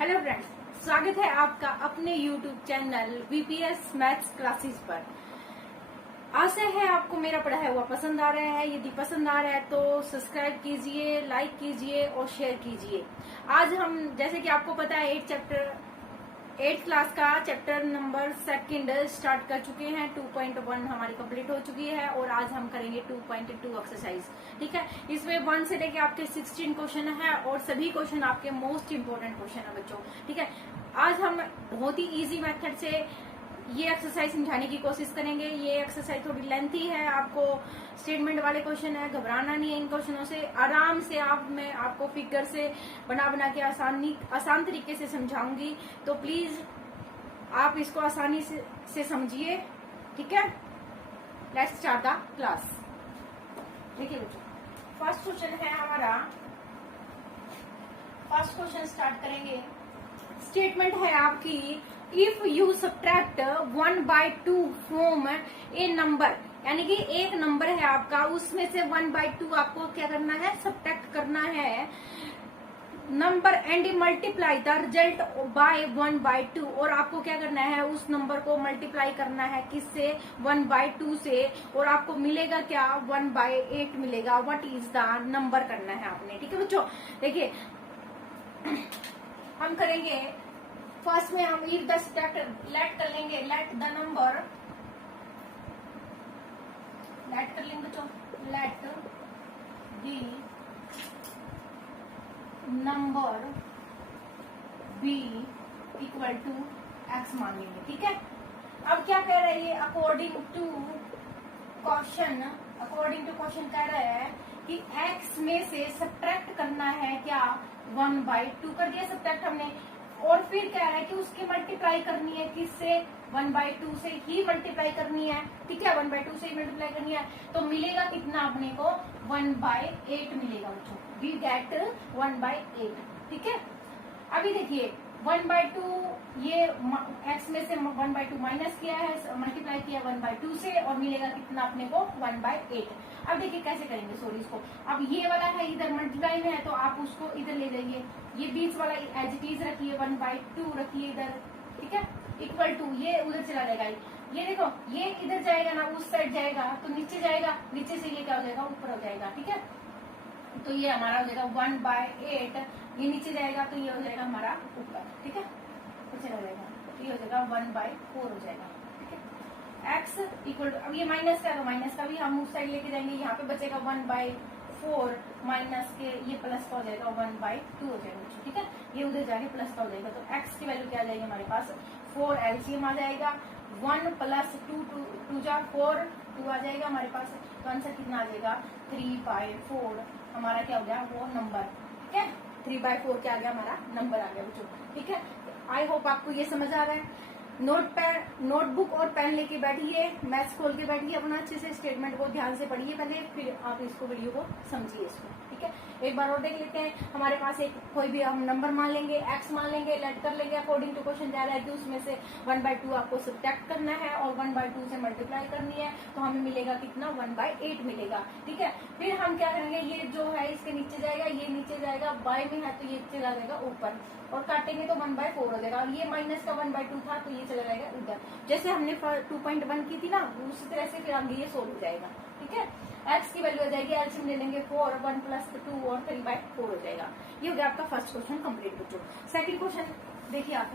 Hello friends, स्वागत है आपका अपने YouTube channel VPS maths classes पर। आशा है आपको मेरा पढ़ाया हुआ पसंद आ रहा है। यदि पसंद आ रहा है तो सब्सक्राइब कीजिए, लाइक कीजिए और शेयर कीजिए। आज हम, जैसे कि आपको पता है, 8th क्लास का चैप्टर नंबर 2 स्टार्ट कर चुके हैं। 2.1 हमारी कंप्लीट हो चुकी है और आज हम करेंगे 2.2 एक्सरसाइज। ठीक है, इसमें 1 से लेके आपके 16 क्वेश्चन है और सभी क्वेश्चन आपके मोस्ट इंपोर्टेंट क्वेश्चन है बच्चों। ठीक है, आज हम बहुत ही इजी मेथड से ये एक्सरसाइज समझाने की कोशिश करेंगे। ये एक्सरसाइज थोड़ी लेंथी है, आपको स्टेटमेंट वाले क्वेश्चन है, घबराना नहीं है। इन क्वेश्चनों से आराम से मैं आपको फिगर से बना के आसान तरीके से समझाऊंगी, तो प्लीज आप इसको आसानी से समझिए। ठीक है, लेट्स स्टार्ट द क्लास। देखिए बच्चों, फर्स्ट क्वेश्चन है हमारा। फर्स्ट क्वेश्चन स्टार्ट करेंगे। स्टेटमेंट है आपकी, if you subtract 1/2 from A number, यानी कि एक नंबर है आपका, उसमें से 1/2 आपको क्या करना है, सब्ट्रैक्ट करना है number and multiply the result by 1/2। और आपको क्या करना है, उस नंबर को मल्टीप्लाई करना है किससे, 1/2 से, और आपको मिलेगा क्या, 1/8 मिलेगा। व्हाट इज द नंबर करना है आपने। ठीक है बच्चों, देखिए हम करेंगे। फर्स्ट में हम इफ द लेट कर लेंगे, लेट द नंबर, लेट कर लेंगे बच्चों, let the number be equal to x मान लेंगे। ठीक है, अब क्या कह रहा है ये, अकॉर्डिंग टू क्वेश्चन कह रहा है कि x में से सब्ट्रैक्ट करना है क्या, 1/2 कर दिया सब्ट्रैक्ट हमने, और फिर कह रहा है कि उसकी मल्टीप्लाई करनी है किससे, 1/2 से ही मल्टीप्लाई करनी है। ठीक है, 1/2 से ही मल्टीप्लाई करनी है, तो मिलेगा कितना अपने को, 1/8 मिलेगा बच्चों। We get 1/8। ठीक है, अभी देखिए 1/2, ये x में से 1/2 माइनस किया है, मल्टीप्लाई किया 1/2 से, और मिलेगा कितना अपने को, 1/8। अब देखिए कैसे करेंगे, सॉरी इसको, अब ये वाला है इधर मल्टीप्लाई में है तो आप उसको इधर ले जाइए, ये बीच वाला एज इट इज रखिए, 1/2 रखिए इधर। ठीक है, इक्वल टू, ये उधर चला जाएगा, ये देखो ये इधर जाएगा ना, उस साइड जाएगा तो नीचे जाएगा, नीचे से ये क्या हो जाएगा, ऊपर हो जाएगा। ठीक है, तो ये हमारा हो जाएगा 1/8, ये नीचे जाएगा तो ये हो जाएगा हमारा ऊपर। ठीक है, तो चला जाएगा, तो ये हो जाएगा 1/4 हो जाएगा। ठीक है, x इक्वल टू, अब ये माइनस का, तो माइनस का भी हम उस साइड लेके जाएंगे, यहाँ पे बचेगा 1/4 माइनस के, ये प्लस का हो जाएगा 1/2 हो जाएगा। ठीक है, ये उधर जाके प्लस का हो जाएगा, तो x की वैल्यू क्या आ जाएगी हमारे पास, 4 एलसीएम आ जाएगा, 1 + 2 2 जा 4, 2 आ जाएगा हमारे पास, तो आंसर कितना आ जाएगा, 3/4 हमारा क्या हो गया, वो नंबर। ठीक है, 3/4 क्या आ गया, हमारा नंबर आ गया बच्चों। ठीक है, आई होप आपको ये समझ आ रहा है। नोटबुक और पेन लेके बैठिए, मैथ्स खोल के बैठिए, अपना अच्छे से स्टेटमेंट को ध्यान से पढ़िए पहले, फिर आप इसको वीडियो को समझिए इसको। ठीक है, एक बार और देख लेते हैं। हमारे पास एक कोई भी हम नंबर मान लेंगे, एक्स मान लेंगे, लेट कर लेंगे। अकॉर्डिंग टू क्वेश्चन जा रहा है कि उसमें से 1/2 आपको सब्ट्रैक्ट करना है और 1/2 से मल्टीप्लाई करनी है, तो हमें मिलेगा कितना, 1/8 मिलेगा। ठीक है, फिर हम क्या करेंगे, ये जो है इसके नीचे जाएगा, ये नीचे जाएगा, बाय में है तो ये चला जाएगा ऊपर, और काटेंगे तो 1/4 हो जाएगा, और ये माइनस का 1/2 था तो ये चला जाएगा उधर। जैसे हमने 2.1 की थी ना, उसी तरह से फिर आगे ये सोल्व हो जाएगा। ठीक है, x की वैल्यू हो जाएगी, एलसीएम ले लेंगे 4, 1 + 2 और 3/4 हो जाएगा। ये हो गया आपका फर्स्ट क्वेश्चन कंप्लीट बच्चों। सेकंड क्वेश्चन देखिए आप,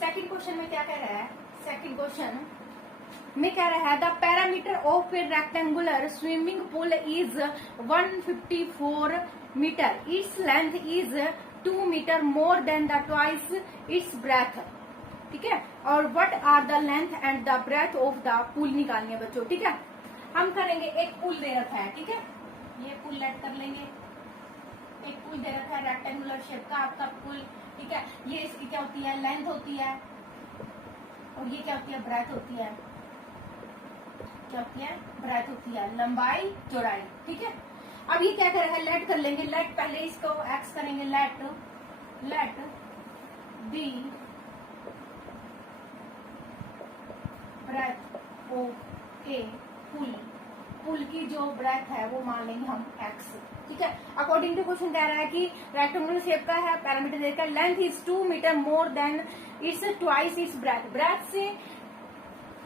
सेकंड क्वेश्चन में क्या कह रहा है, सेकंड क्वेश्चन में कह रहा है, the parameter of a rectangular swimming pool is 154 metre, its length is 2 metre more than the twice its breadth. ठीक है, और what are the length and the breadth of the pool निकालनी है बच्चों। ठीक है, हम करेंगे, एक पूल दे रखा है। ठीक है, ये पूल लेट कर लेंगे, एक पूल दे रखा है रेक्टेंगुलर शेप का आपका पूल। ठीक है, ये इसकी क्या होती है, लेंथ होती है, और ये क्या होती है, ब्रेथ होती है। क्या होती है, ब्रेथ होती है, लंबाई चौड़ाई। ठीक है, अब ये क्या करेगा, लेट कर लेंगे, लेट पहले इसको एक्स करेंगे, लेट दी ब्रेथ ऑफ ए पुल पुल की जो ब्रेथ है वो मान लेंगे हम x, ठीक है। अकॉर्डिंग टू क्वेश्चन कह रहा है कि रेक्टेंगुलर शेप का है, पैरामीटर देखा, length is 2 metre more than its twice its breadth. Breadth से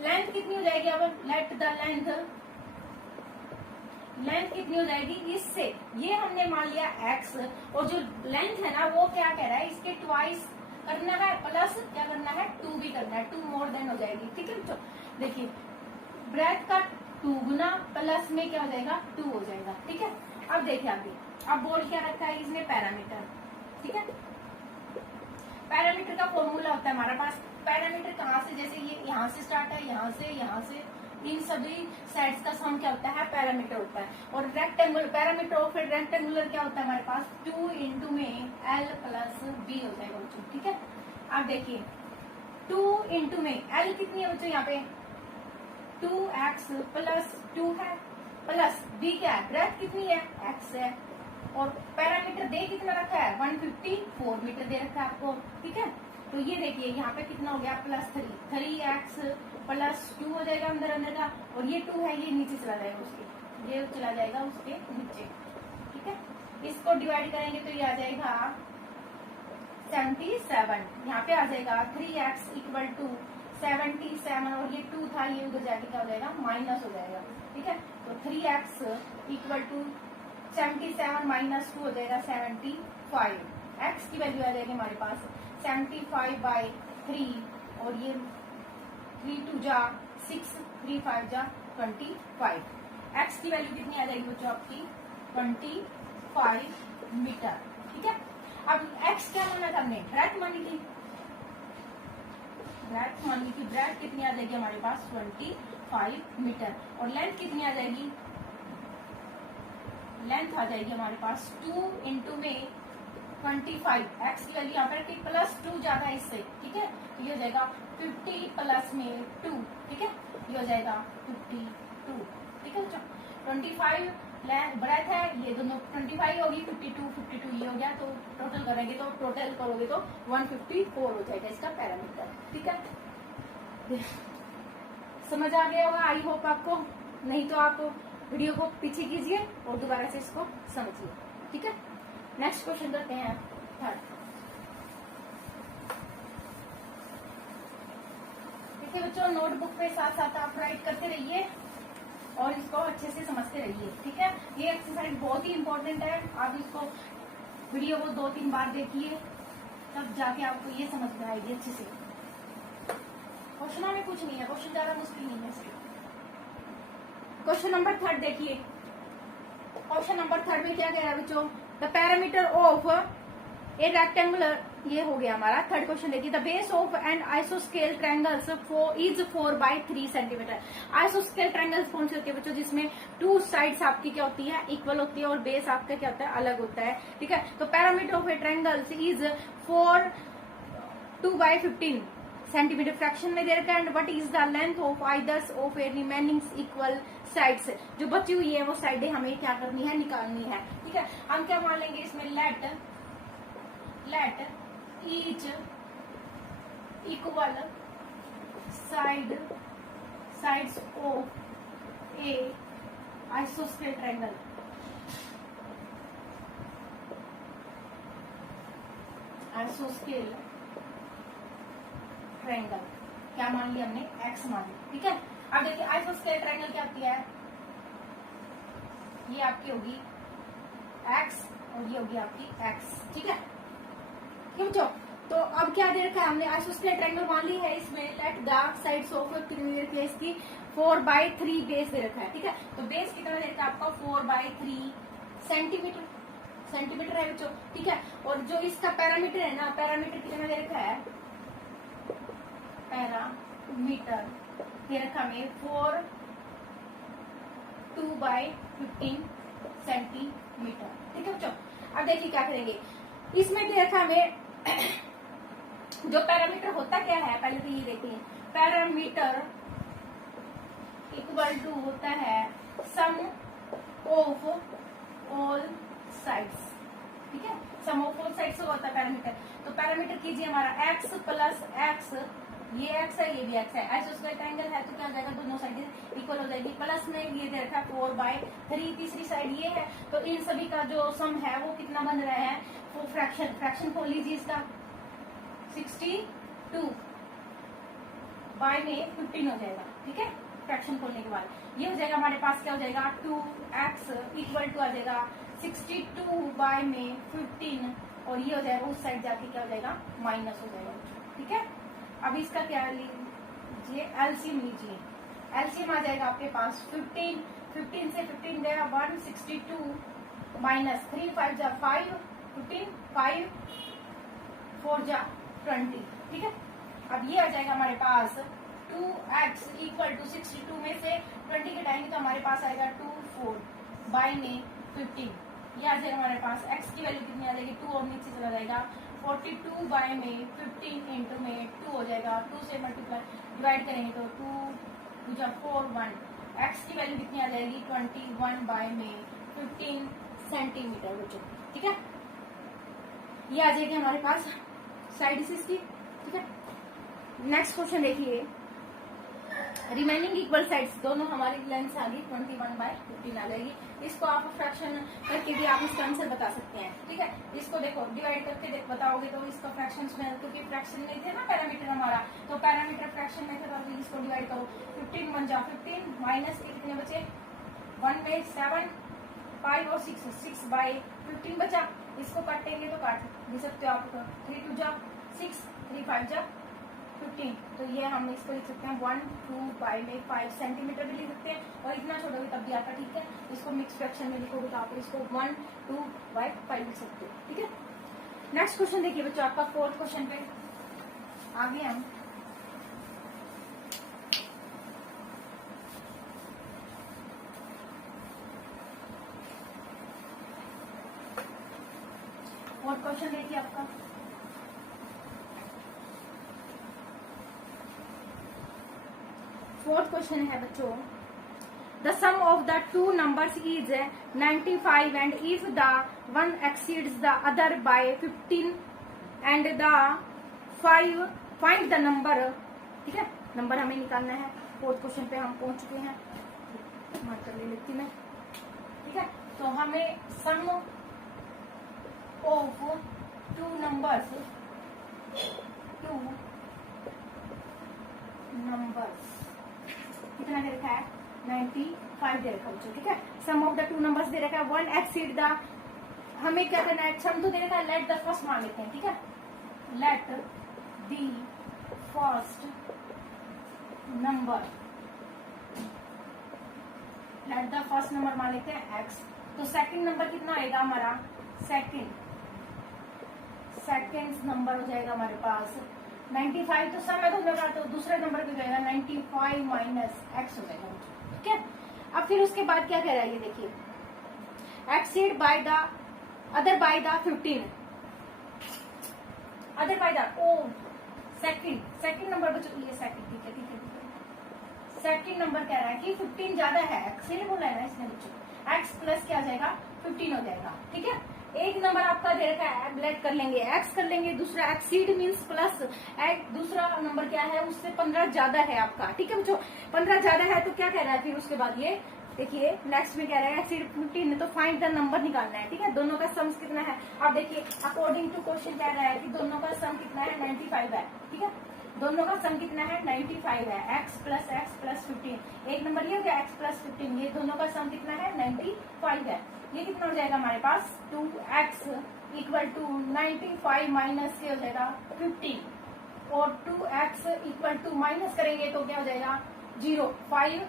लेंथ कितनी हो जाएगी, अब लेट द लेंथ कितनी हो जाएगी इससे, ये हमने मान लिया x, और जो लेंथ है ना वो क्या कह रहा है, इसके ट्वाइस करना है, प्लस क्या करना है 2 भी करना है, 2 मोर देन हो जाएगी, ठीक है बच्चों। देखिए ब्रेथ का 2 गुना प्लस में क्या हो जाएगा 2 हो जाएगा, ठीक है। अब देखिए आगे, अब बोल क्या रखा है इसने, पैरामीटर, ठीक है। पैरामीटर का फॉर्मूला होता है हमारे पास, पैरामीटर कहाँ से, जैसे ये यहाँ से स्टार्ट है, यहाँ से इन सभी साइड्स का सम क्या होता है, पैरामीटर होता है। और रेक्टेंगुलर पैरामीटर और फिर रेक्टेंगुलर क्या होता है हमारे पास, 2 इंटू में l प्लस b हो जाएगा बच्चों, ठीक है। आप देखिए 2 इंटू में l कितनी है बच्चों, यहाँ पे 2x प्लस 2 है, प्लस b क्या है, ब्रेथ कितनी है x है, और पैरामीटर दे कितना रखा है 154 मीटर दे रखा है आपको, ठीक है। तो ये देखिए यहाँ पे कितना हो गया प्लस 3x प्लस 2 हो जाएगा अंदर का, और ये 2 है ये नीचे चला जाएगा उसके, ये चला जाएगा उसके नीचे, ठीक है। इसको डिवाइड करेंगे तो ये आ जाएगा 77, यहाँ पे आ जाएगा 3x इक्वल टू 77, और ये 2 था ये उधर जाके क्या हो जाएगा माइनस हो जाएगा, ठीक है। तो 3x इक्वल टू 77 माइनस 2 हो जाएगा 75, x की वैल्यू आ जाएगी हमारे पास 75/3, और ये 3 2 जा 6, 3 5 जा 25, x की वैल्यू कितनी आ जाएगी बच्चों आपकी 25 मीटर, ठीक है। अब x क्या माना था हमने, ब्रेथ मानी थी, ब्रेथ कितनी आ जाएगी हमारे पास 25 मीटर, और लेंथ कितनी आ जाएगी, लेंथ आ जाएगी हमारे पास 2 इंटू में 25, x की वैल्यू यहाँ पर प्लस 2 ज्यादा है इससे, ठीक है। तो ये हो जाएगा 50 प्लस में 2, ठीक है, ये हो जाएगा 52, ठीक है बच्चों। 25 ब्रेथ है, ये दोनों 25 होगी, 52 ये हो गया, तो टोटल करेंगे तो टोटल करोगे तो 154 हो जाएगा इसका पैरामीटर, ठीक है। समझ आ गया होगा आई होप आपको, नहीं तो आप वीडियो को पीछे कीजिए और दोबारा से इसको समझिए, ठीक है। नेक्स्ट क्वेश्चन करते हैं थर्ड। देखिए बच्चों नोटबुक पे साथ साथ आप राइट करते रहिए और इसको अच्छे से समझते रहिए, ठीक है। ये एक्सरसाइज बहुत ही इंपॉर्टेंट है, आप इसको वीडियो को 2-3 बार देखिए तब जाके आपको ये समझ में आएगी अच्छे से। क्वेश्चनों में कुछ नहीं है, क्वेश्चन ज्यादा मुश्किल नहीं है। क्वेश्चन नंबर 3 देखिए, क्वेश्चन नंबर 3 में क्या कह रहा है बच्चों, the parameter of a rectangular, ये हो गया हमारा थर्ड क्वेश्चन। देखिए द बेस ऑफ एंड आइसोस्केल ट्रायंगल्स इज 4/3 सेंटीमीटर। आइसोस्केल ट्रायंगल्स कौन से होते हैं बच्चों, जिसमें 2 साइड्स आपकी क्या होती है इक्वल होती है और बेस आपका क्या होता है अलग होता है, ठीक है। तो parameter of a triangles is 2/15 centimetre fraction में दे रखा है, and what is the length of eithers of a remaining equal sides. जो बची हुई है वो साइडें हमें क्या करनी है निकालनी है, ठीक है। हम क्या मान लेंगे इसमें, let each equal sides of a आइसोस्केल ट्रायंगल, आइसोस्केल ट्रायंगल क्या मान लिया हमने, x मान लिया, ठीक है। अब देखिए आइसोस्केल ट्रायंगल क्या होती है, ये आपकी होगी x और ये होगी आपकी x, ठीक है। क्यों बच्चों, तो अब क्या दे रखा है हमने, आइसोस्केल ट्रायंगल मान ली है, इसमें let the sides of base की 4/3 बेस दे रखा है, ठीक है। तो बेस कितना दे रखा है आपका 4/3 सेंटीमीटर है बच्चों, ठीक है। और जो इसका पैरामीटर है ना, पैरामीटर कितना दे रखा है, पैरामीटर दे रखा हमें 2/15 सेंटीमीटर, ठीक है बच्चों। अब देखिए क्या करेंगे, इसमें दे रखा हमें जो पैरामीटर होता क्या है, पहले तो ये देखिए, पैरामीटर इक्वल टू होता है सम ऑफ ऑल साइड्स, ठीक है। सम ऑफ ऑल साइड्स होता है पैरामीटर। तो पैरामीटर कीजिए हमारा x प्लस x ये एक्स है, ये भी एक्स है, एच उसका ट्रायंगल है तो क्या हो जाएगा, दोनों साइड इक्वल हो जाएगी। प्लस में ये दे रखा है 4/3, तीसरी साइड ये है, तो इन सभी का जो सम है वो कितना बन रहा है, वो फ्रैक्शन खोल लीजिए इसका, 62 बाय में 15 हो जाएगा। ठीक है, फ्रैक्शन खोलने के बाद ये हो जाएगा हमारे पास, क्या हो जाएगा 2x इक्वल टू आ जाएगा 62 बाय में 15, और ये हो जाएगा उस साइड जाके क्या हो जाएगा, माइनस हो जाएगा। ठीक है, अब इसका क्या लीजिए, एलसीएम लीजिए। एलसीएम आ जाएगा आपके पास 15 से 15 गया 162 माइनस 3 5 जा 5 15 5 4 जा 20। ठीक है, अब ये आ जाएगा हमारे पास 2x इक्वल टू 62 में से 20 घटाएंगे तो हमारे पास आएगा 24 बाय में 15। ये आ जाएगा हमारे पास, x की वैल्यू कितनी आ जाएगी, 2 और नीचे चला जाएगा, 42 बाय में 15 इंटू में 2 हो जाएगा, 2 से मल्टीप्लाई डिवाइड करेंगे तो 2 जा 4 1, x की वैल्यू कितनी आ जाएगी 21 बाय में 15 सेंटीमीटर बच्चों। ठीक है, ये आ जाएगी हमारे पास साइड डिशेस की। ठीक है, नेक्स्ट क्वेश्चन देखिए, रिमेनिंग इक्वल साइड्स दोनों हमारी लेंथ आ गई 21/15 आ जाएगी। इसको आप फ्रैक्शन करके भी आप इसका आंसर बता सकते हैं। ठीक है, इसको देखो डिवाइड करके बताओगे तो इसका फ्रैक्शन में, क्योंकि फ्रैक्शन नहीं थे ना पैरामीटर हमारा, तो पैरामीटर फ्रैक्शन में थे तो इसको डिवाइड करो, 15 1 जा 15 माइनस के कितने बचे, 1 में 7 5 और 6 बाय 15 बचा। इसको काटेंगे तो काट दे सकते हो आप, 3 2 जा 6 3 5 जा 15, तो ये हम इसको लिख सकते हैं 1 2 बाय में 5 सेंटीमीटर भी लिख सकते हैं, और इतना छोटा भी तब भी आता। ठीक है, इसको मिक्स फ्रैक्शन में लिखोगे तो आप इसको 1 2 बाय 5 लिख सकते हो। ठीक है, नेक्स्ट क्वेश्चन देखिए बच्चों, आपका 4th क्वेश्चन पे आ गए हम। फोर्थ क्वेश्चन देखिए आपका, फोर्थ क्वेश्चन है बच्चों, the sum of the two numbers is 95 and if the one exceeds the other by 15 and the 5 find the number. ठीक है, नंबर हमें निकालना है। फोर्थ क्वेश्चन पे हम पहुंच चुके हैं, मार्कर ले लेती मैं। ठीक है, तो हमें सम ऑफ टू नंबर्स कितना दे रखा है, 95 दे रखा है। ठीक है, सम of the two numbers they रखा है, वन एक्सीड द, हमें क्या करना है, सम तो दे रखा है, लेट द फर्स्ट मान लेते हैं। ठीक है, let the first number, let the first number मान लेते हैं x, तो सेकंड नंबर कितना आएगा हमारा, सेकंड नंबर हो जाएगा हमारे पास 95, तो सम है तो तो दूसरे नंबर पे जाएगा 95 माइनस x हो जाएगा। ठीक है, अब फिर उसके बाद क्या कह रहा है, ये देखिए, exceed by the other by the 15, other by the oh second number बच्चों, ये सेकंड। ठीक है, सेकंड नंबर कह रहा है कि 15 ज्यादा है, एक्सीड बोला है ना इसने बच्चों, x प्लस क्या आ जाएगा 15 हो जाएगा। ठीक है, एक नंबर आपका दे रखा है, ब्लैक कर लेंगे, x कर लेंगे, दूसरा एक्सीड मींस प्लस, दूसरा नंबर क्या है उससे 15 ज्यादा है आपका। ठीक है बच्चों, 15 ज्यादा है तो क्या कह रहा है फिर उसके बाद, ये देखिए नेक्स्ट में कह रहा है एक्सीड 15 है तो फाइंड द नंबर निकालना है। ठीक है, दोनों का सम कितना है, अब देखिए अकॉर्डिंग टू क्वेश्चन कह रहा है कि दोनों का सम कितना है, 95 है। ठीक है, दोनों का सम कितना है, 95 है, x प्लस 15, एक नंबर ये हो गया x प्लस 15, ये दोनों का सम कितना है 95 है। ये कितना हो जाएगा हमारे पास, 2x इक्वल टू 95 माइनस ये हो जाएगा 15, और 2x इक्वल टू माइनस करेंगे तो क्या हो जाएगा 0 5,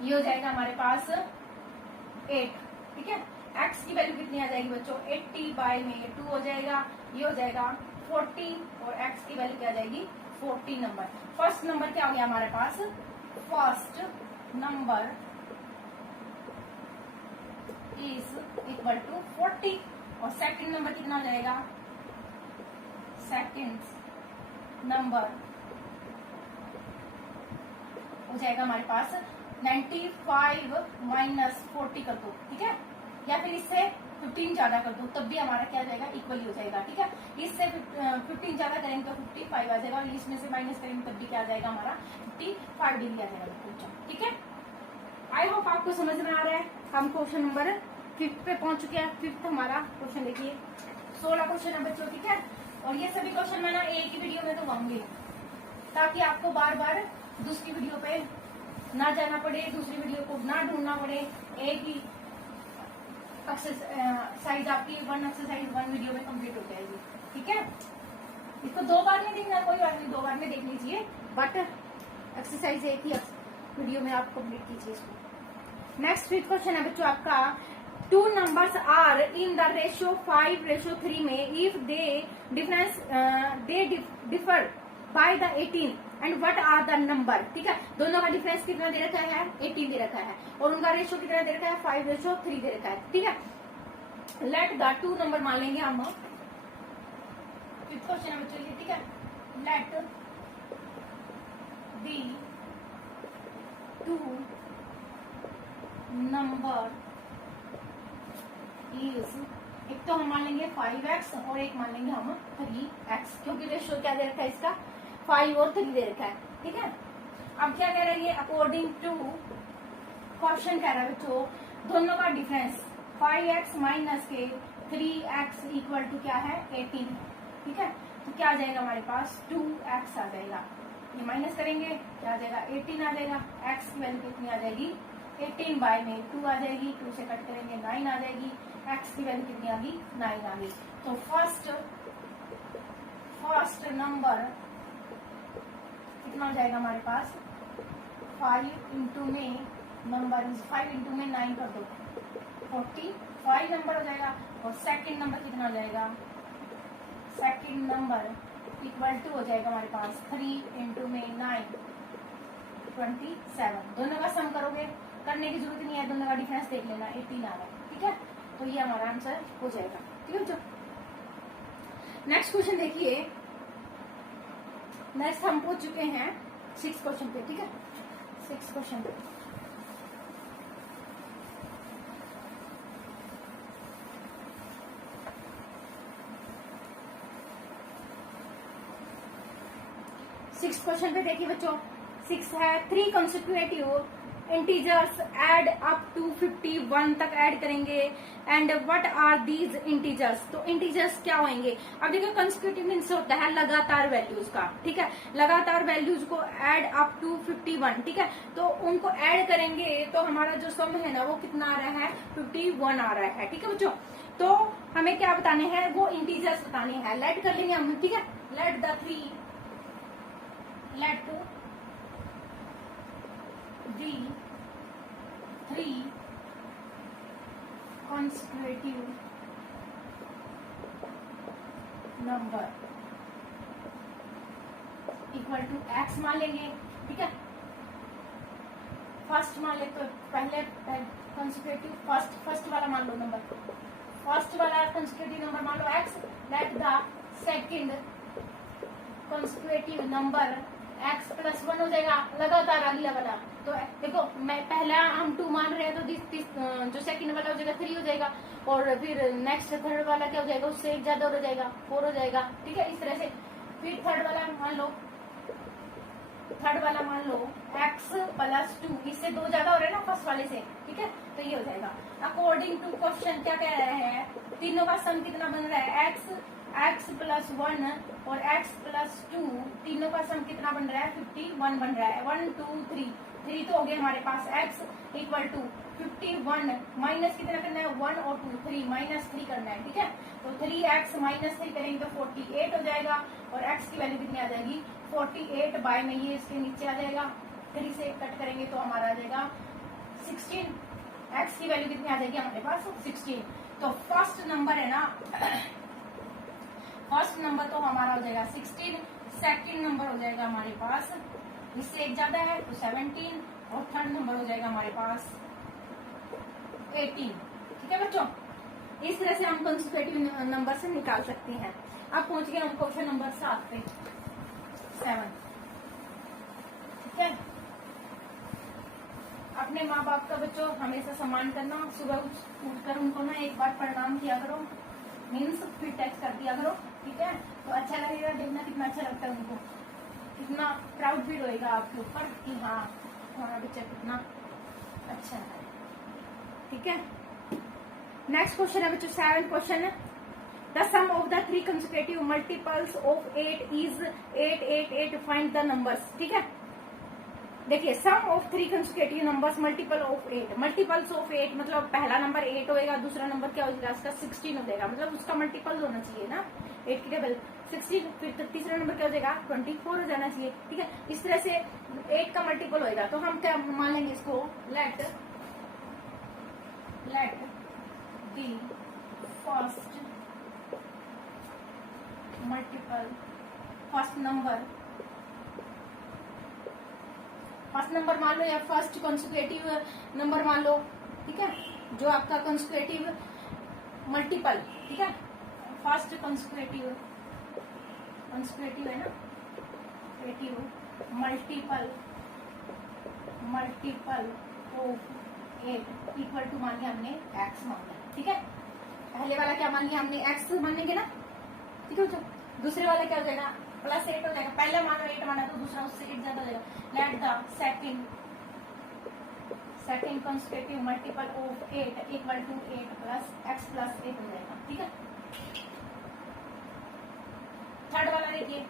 ये हो जाएगा हमारे पास 8। ठीक है, x की वैल्यू कितनी आ जाएगी बच्चों, 80 बाय में 2 हो जाएगा, ये हो जाएगा 40, और x की वैल्यू क्या आ जाएगी 40 नंबर। फर्स्ट नंबर क्या हो गया हमारे पास, first number is equal to 40, और सेकंड नंबर कितना हो जाएगा, सेकंड नंबर हो जाएगा हमारे पास 95 माइनस 40 कर दो। ठीक है, या फिर इससे 15 ज्यादा कर दो तब भी हमारा क्या जाएगा, इक्वल ही हो जाएगा। ठीक है, इससे 15 ज्यादा करेंगे तो 55 आ जाएगा, और इसमें से माइनस करेंगे तब भी क्या आ जाएगा हमारा 55 डिग्री आ जाएगा बच्चों। ठीक है, आई होप आपको समझ में आ रहा है। हम क्वेश्चन नंबर 5 पे पहुंच चुके हैं। 5th हमारा क्वेश्चन देखिए, 16 क्वेश्चन है बच्चों। ठीक है, और ये सभी क्वेश्चन मैं ना एक ही वीडियो में करवाऊंगी ताकि आपको बार बार दूसरी वीडियो पे ना जाना पड़े, दूसरी वीडियो को ना ढूंढना पड़े। एक ही एक्सरसाइज आपकी 1 एक्सरसाइज 1 वीडियो में कंप्लीट हो जाएगी। ठीक है, इसको 2 बार में देखना, कोई बात नहीं, 2 बार में देख लीजिए, बट एक्सरसाइज एक ही वीडियो में आप कंप्लीट कीजिए इसको। नेक्स्ट 5th क्वेश्चन है बच्चों आपका, 2 numbers are in the ratio 5:3 में if they differ by the 18 and what are the number। ठीक है, दोनों का डिफरेंस कितना दे रखा है, 18 दे रखा है, और उनका रेशियो कितना दे रखा है, 5:3 दे रखा है। ठीक है, लेट द 2 नंबर मान लेंगे हम। 5th क्वेश्चन है बच्चों ये। ठीक है, लेट दी 2 नंबर इज, एक तो हम मान लेंगे 5x और एक मान लेंगे हम 3x, क्योंकि रेशियो क्या दे रखा है इसका, 5 और 3 दे रखा है। ठीक है, अब क्या कह रहा है ये, अकॉर्डिंग टू क्वेश्चन कह रहा है बच्चों दोनों का डिफरेंस 5x माइनस के 3x इक्वल टू क्या है, 18। ठीक है, तो क्या आ जाएगा हमारे पास, 2x आ जाएगा। ये माइनस करेंगे क्या आ जाएगा, 18 आ जाएगा। x की वैल्यू कितनी आ जाएगी, 18 बाय में 2 आ जाएगी, 2 से कट करेंगे 9 आ जाएगी। x की वैल्यू कितनी आ गई, 9 आ गई। तो फर्स्ट नंबर कितना हो जाएगा हमारे पास, 5 इंटू में नंबर इज 5 इंटू में 9 कर दो, 45 नंबर हो जाएगा। और सेकंड नंबर कितना हो जाएगा, सेकंड नंबर इक्वल टू हो जाएगा हमारे पास 3 इंटू में 9, 27। दोनों का सम करोगे, करने की जरूरत नहीं है, दोनों का डिफरेंस देख लेना, 18 आ रहा है। ठीक है, तो ये हमारा आंसर हो जाएगा। ठीक है बच्चों, नेक्स्ट क्वेश्चन देखिए। नेक्स्ट हम पहुंच चुके हैं 6 क्वेश्चन पे। ठीक है, 6 क्वेश्चन पे देखिए बच्चों, 6 है, 3 consecutive integers add up to 51 तक ऐड करेंगे, and what are these integers. तो इंटीजर्स क्या होंगे, अब देखो कंसेक्यूटिव मीन्स होता है लगातार वैल्यूज का। ठीक है, लगातार वैल्यूज को ऐड अप टू 51। ठीक है, तो उनको ऐड करेंगे तो हमारा जो सम है ना वो कितना आ रहा है, 51 आ रहा है। ठीक है बच्चों, तो हमें क्या बताने हैं, वो इंटीजर्स बताने हैं। लेट कर लेंगे हम। ठीक है, let the 3 consecutive number equal to x मान लेंगे। ठीक है, फर्स्ट मान ले तो पहले कंसेक्यूटिव फर्स्ट वाला मान लो नंबर, फर्स्ट वाला कंसेक्यूटिव नंबर मान लो x। Late the second consecutive number x plus 1 हो जाएगा, लगातार अगला वाला। तो देखो मैं पहला हम 2 मान रहे हैं, तो जो सेकंड वाला हो जाएगा 3 हो जाएगा, और फिर नेक्स्ट थर्ड वाला क्या हो जाएगा, उससे एक ज्यादा हो जाएगा, 4 हो जाएगा। ठीक है, इस तरह से फिर थर्ड वाला मान लो x प्लस 2, इससे 2 ज्यादा हो रहे हैं ना फर्स्ट वाले से। ठीक है, तो ये हो जाएगा। अकॉर्डिंग टू क्वेश्चन क्या कह रहे हैं, तीनों का सम कितना बन रहा है, x प्लस 1 और x प्लस 2, तीनों का सम कितना बन रहा है, 51 बन रहा है। 1 2 3 तो हो गया हमारे पास x इक्वल टू 51 माइनस कितना करना है, 1 और 2, 3 माइनस 3 करना है। ठीक है, तो 3x माइनस 3 करेंगे तो 48 हो जाएगा, और x की वैल्यू कितनी आ जाएगी, 48 बाय में ये इसके नीचे आ जाएगा, 3 से कट करेंगे तो हमारा आ जाएगा 16। x की वैल्यू कितनी आ जाएगी हमारे पास, 16। तो फर्स्ट नंबर है ना, फर्स्ट नंबर तो हमारा हो जाएगा 16, सेकंड नंबर हो जाएगा हमारे पास, इससे एक ज्यादा है तो 17, और थर्ड नंबर हो जाएगा हमारे पास 18। ठीक है बच्चों, इस तरह से हम कंसेक्यूटिव नंबर से निकाल सकते हैं। अब पहुंच गए हम क्वेश्चन नंबर 7 पे, 7। ठीक है, अब अपने माँ बाप का बच्चों हमेशा सम्मान करना, सुबह उठकर उनको ना एक बार प्रणाम किया करो, मीन्स फिर टच कर दिया करो, ठीक है। तो अच्छा लगेगा, देखना कितना अच्छा लगता है उनको, कितना प्राउड फील होएगा आपके ऊपर कि हाँ हमारा बच्चा कितना अच्छा है, ठीक है। नेक्स्ट क्वेश्चन है बच्चों 7 question. The sum of the 3 consecutive multiples of 8 is 8 8 8, find the numbers, ठीक है। देखिए sum of 3 consecutive numbers multiple of 8, multiples of 8 मतलब पहला नंबर 8 होएगा, दूसरा नंबर क्या होगा उसका 16 हो जाएगा, मतलब उसका मल्टीपल होना चाहिए ना 8 की टेबल 16, फिर तीसरा नंबर क्या हो जाएगा 24 हो जाना चाहिए, ठीक है। इस तरह से 8 का मल्टीपल होएगा, तो हम क्या मान लेंगे इसको, let the first multiple, first number मान लो या फर्स्ट कंसेक्यूटिव नंबर मान लो, ठीक है, जो आपका कंसेक्यूटिव मल्टीपल, ठीक है, फर्स्ट कंसेक्यूटिव है ना, मल्टीपल ऑफ 8 इक्वल टू मान लिया हमने x मान लिया, ठीक है। पहले वाला क्या मान लिया हमने x मान लेंगे ना, ठीक है बच्चों। दूसरे वाला क्या हो जाएगा +8 हो जाएगा, पहले मानो 8 माना तो दूसरा उससे 8 ज्यादा हो जाएगा। Let the second consecutive multiple of 8 equal to 8 plus x plus 8 हो जाएगा, ठीक है। थर्ड वाला देखिए,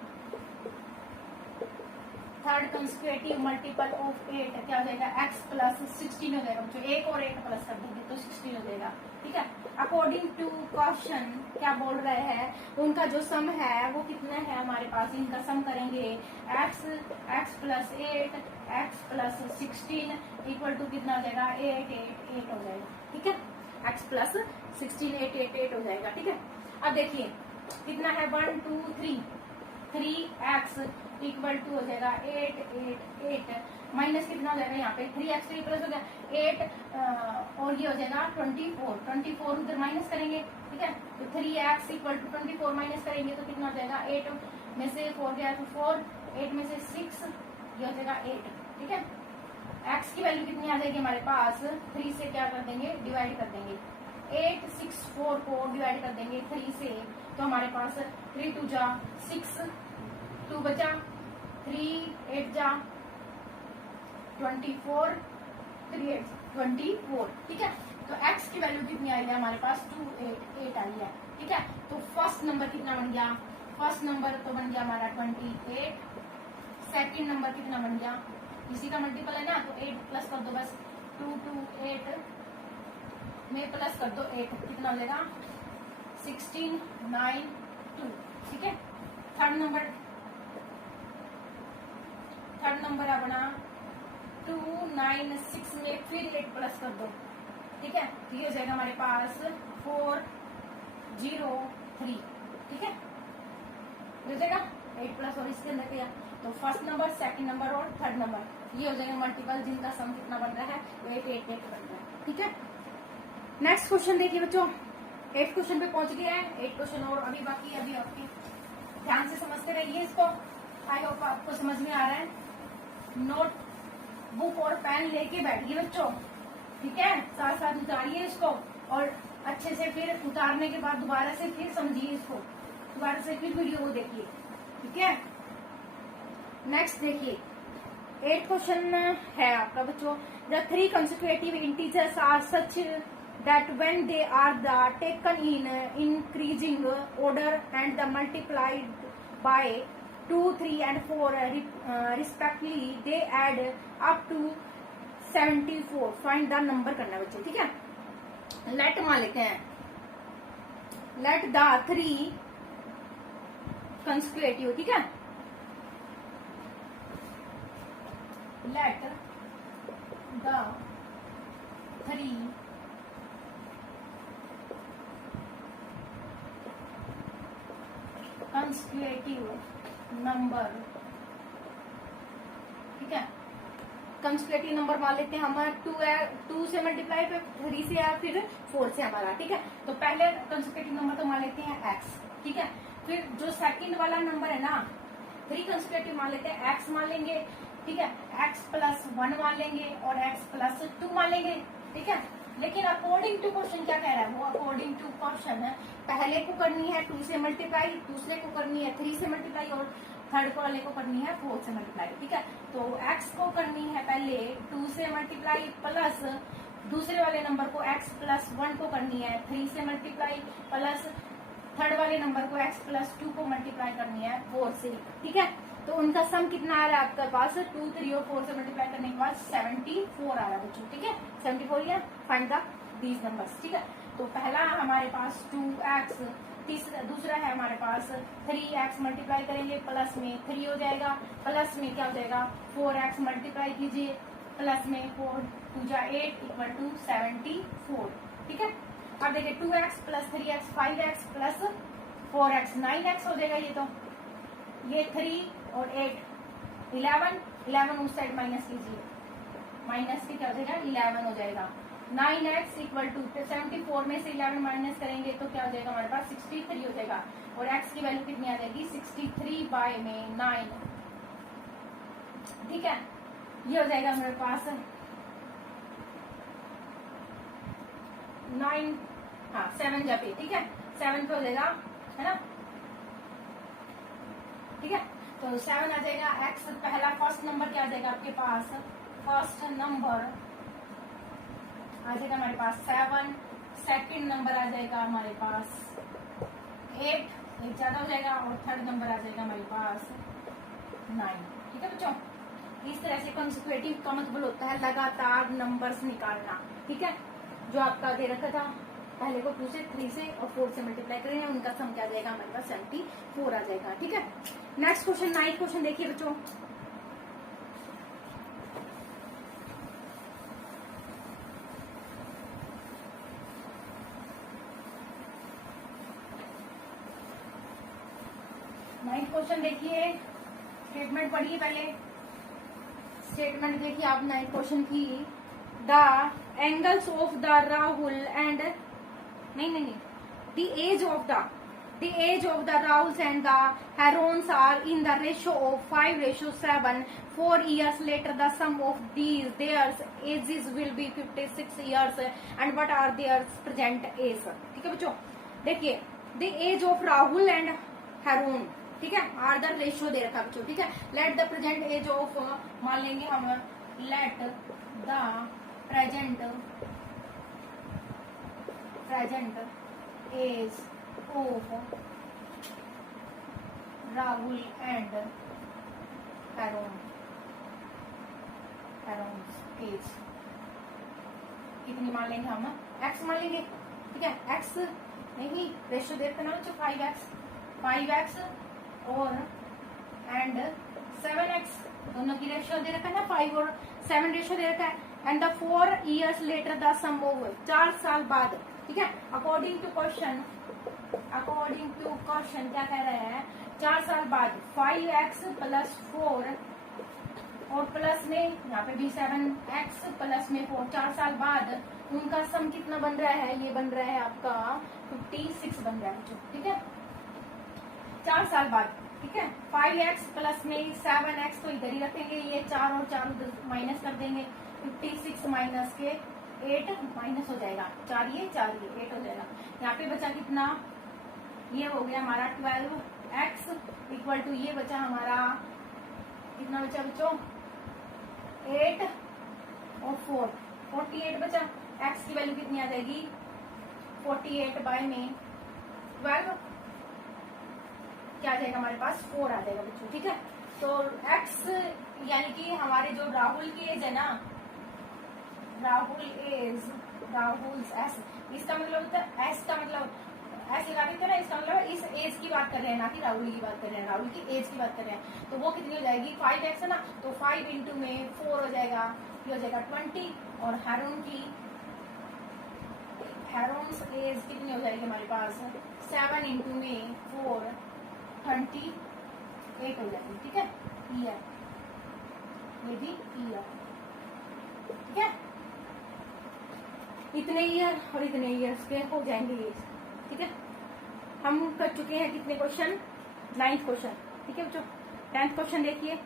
थर्ड कंसेक्यूटिव मल्टीपल ऑफ 8 क्या हो जाएगा x प्लस 16 हो जाएगा बच्चों, 1 और 8 प्लस कर देंगे तो 16 हो जाएगा, ठीक है। अकॉर्डिंग टू क्वेश्चन क्या बोल रहे हैं, उनका जो सम है वो कितना है हमारे पास, इनका सम करेंगे x plus 8 x plus 16 equal to कितना हो जाएगा 8 8 8 हो जाएगा, ठीक है। x प्लस 16 8 8 8 हो जाएगा, ठीक है। अब देखिए कितना है 1 2 3x इक्वल टू हो जाएगा 8 8 8 माइनस कितना हो जाएगा यहाँ पे 3x तो प्लस हो गया 8 और ये हो जाएगा 24 उधर माइनस करेंगे, ठीक है। तो 3x इक्वल टू 24 माइनस करेंगे तो कितना हो जाएगा 8 में से 4 गया तो 4, 8 में से 6 ये हो जाएगा 8, ठीक है। x की वैल्यू कितनी आ जाएगी हमारे पास, 3 से क्या कर देंगे डिवाइड कर देंगे, 8 6 4 को डिवाइड कर देंगे 3 से, तो हमारे पास 3 2 जा 6, 2 बचा 3 8 जा 24, 3 8 24, ठीक है। तो x की वैल्यू कितनी आई है हमारे पास 2 8 8 आई है, ठीक है। तो फर्स्ट नंबर कितना बन गया, फर्स्ट नंबर तो बन गया हमारा 28, सेकंड नंबर कितना बन गया, इसी का मल्टीपल है ना, तो 8 प्लस कर दो बस 2 2 8 में प्लस कर दो 8 कितना हो जाएगा 16 9 2, ठीक है। थर्ड नंबर अपना 2 9 6 में फिर 8 प्लस कर दो, ठीक है। तो ये हो जाएगा हमारे पास 4 0 3, ठीक है। हो जाएगा 8 प्लस और इसके अंदर किया तो फर्स्ट नंबर सेकंड नंबर और थर्ड नंबर ये हो जाएगा मल्टीपल जिनका सम कितना बन रहा है 8 8 8 बन रहा है, ठीक है। नेक्स्ट क्वेश्चन देखिए बच्चों 8 क्वेश्चन पे पहुंच गया है, 8 क्वेश्चन और अभी बाकी अभी आपके ध्यान से समझते रहिए इसको, आई होप आपको समझ में आ रहा है। नोट बुक और पेन लेके बैठिए बच्चों, ठीक है, साथ साथ उतारिए इसको और अच्छे से फिर उतारने के बाद दोबारा से फिर समझिए इसको, दोबारा से फिर वीडियो को देखिए, ठीक है। नेक्स्ट देखिए 8 क्वेश्चन है आपका बच्चों, the 3 consecutive integers are such that when they are taken in increasing order and the multiplied by 2 3 and 4 respectively they add up to 74, find the number करना है बच्चों, ठीक है। लेट मान लेते हैं, लेट द 3 consecutive, ठीक है, let the 3 consecutive number, ठीक है। कंसेक्यूटिव नंबर मान लेते हैं हमारा 2 है, 2 से मल्टीप्लाई पे 3 से या फिर 4 से हमारा, ठीक है। तो पहले कंसेक्यूटिव नंबर तो मान लेते हैं x, ठीक है। फिर जो सेकंड वाला नंबर है ना 3 कंसेक्यूटिव मान लेते हैं x मान लेंगे, ठीक है, x+1 मान लेंगे और x+2 मान लेंगे, ठीक है। लेकिन अकॉर्डिंग टू क्वेश्चन क्या कह रहा है वो, अकॉर्डिंग टू क्वेश्चन पहले को करनी है 2 से मल्टीप्लाई, दूसरे को करनी है 3 से मल्टीप्लाई और थर्ड वाले को करनी है 4 से मल्टीप्लाई, ठीक है। तो x को करनी है पहले 2 से मल्टीप्लाई प्लस दूसरे वाले नंबर को x+1 को करनी है 3 से मल्टीप्लाई प्लस थर्ड वाले नंबर को x+2 को मल्टीप्लाई करनी है 4 से, ठीक है। तो उनका सम कितना आ रहा है आपके पास, 2, 3 और 4 से मल्टीप्लाई करने के बाद 74 आ रहा है बच्चों, ठीक है। 74 या फाइंड द दीज नंबर्स, ठीक है। तो पहला हमारे पास 2x, दूसरा है हमारे पास 3x मल्टीप्लाई करेंगे प्लस में 3 हो जाएगा, प्लस में क्या हो जाएगा 4x मल्टीप्लाई कीजिए प्लस में 4 2 जा 8 इक्वल टू 74, ठीक है। अब देखिए 2x plus 3x 5x plus 4x 9x हो जाएगा, ये 3 और 8 11 उस साइड माइनस कीजिए, माइनस के क्या हो जाएगा 11 हो जाएगा। 9x इक्वल टू 74 में से 11 माइनस करेंगे तो क्या हो जाएगा हमारे पास 63 हो जाएगा और x की वैल्यू कितनी आ जाएगी 63 बाय में 9, ठीक है। ये हो जाएगा हमारे पास 9, हाँ 7 जब, ठीक है 7 पे हो जाएगा, है ना, ठीक है। तो 7 आ जाएगा, x पहला फर्स्ट नंबर क्या आ जाएगा आपके पास, फर्स्ट नंबर आ जाएगा हमारे पास 7, सेकंड नंबर आ जाएगा हमारे पास 8, एक ज्यादा हो जाएगा और थर्ड नंबर आ जाएगा हमारे पास 9, ठीक है बच्चों। इस तरह से कंसेक्यूटिव का मतलब होता है लगातार नंबर्स निकालना, ठीक है। जो आपका दे रखा था पहले को 2 से 3 से और 4 से मल्टीप्लाई करेंगे, उनका सम क्या आ जाएगा हमारे पास 74 आ जाएगा, ठीक है। नेक्स्ट क्वेश्चन 9 क्वेश्चन देखिए बच्चों। क्वेश्चन देखिए, स्टेटमेंट पढ़िए पहले, स्टेटमेंट देखिए आप 9 क्वेश्चन की। The angles of the Rahul and the age of the Rahul's and the Heron's are in the ratio of 5:7। 4 years later the sum of these their ages will be 56 years and what are their present age, ठीक है बच्चों। देखिए the age of Rahul and Heron, ठीक है, are the ratio दे रखा बच्चों, ठीक है। Let the present age of, मान लेंगे हम let the present age of Rahul and Heron's age कितनी मान लेंगे हम, x मान लेंगे, ठीक है। x नहीं रेशियो दे रखा ना बच्चों 5x और एंड 7x, दोनों की रेशियो दे रखा है ना, 5 और 7 रेशियो दे रखा है। And the 4 years later the sum of, 4 साल बाद, ठीक है। अकॉर्डिंग टू क्वेश्चन क्या कह रहे हैं, 4 साल बाद 5x प्लस 4 और प्लस में यहाँ पे भी 7x प्लस में 4, 4 साल बाद उनका सम कितना बन रहा है, ये बन रहा है आपका 56 बन रहा है बच्चों, ठीक है। 4 साल बाद, ठीक है। 5x प्लस में 7x तो इधर ही रखेंगे, ये 4 और 4 माइनस कर देंगे, 56 माइनस के 8 माइनस हो जाएगा, 4 ये 8 हो जाएगा। यहाँ पे बचा कितना, ये हो गया हमारा 12x इक्वल टू ये बचा हमारा कितना बचा बच्चों 8 और 4 48 बचा। x की वैल्यू कितनी आ जाएगी 48 बाय में 12, क्या आ जाएगा हमारे पास 4 आ जाएगा बच्चों, ठीक है। तो x यानी कि हमारे जो राहुल की एज है ना, राहुल एस, इसका मतलब होता है एस का मतलब ऐसे लगा देते हैं ना, इसका मतलब इस एज की बात कर रहे हैं ना कि राहुल की बात कर रहे हैं, राहुल की एज की बात कर रहे हैं। तो वो कितनी हो जाएगी 5x है ना, तो 5 इंटू में 4 हो जाएगा, ये हो जाएगा 20। और हेरोन्स एज कितनी हो जाएगी हमारे पास 7 इंटू में 4 28 हो जाएगी, ठीक है। ईयर, ये भी ईयर, ठीक है। इतने ईयर और इतने ईयर्स के हो जाएंगे ये, ठीक है। हम कर चुके हैं कितने क्वेश्चन 9th क्वेश्चन, ठीक है बच्चों। 10th क्वेश्चन देखिए,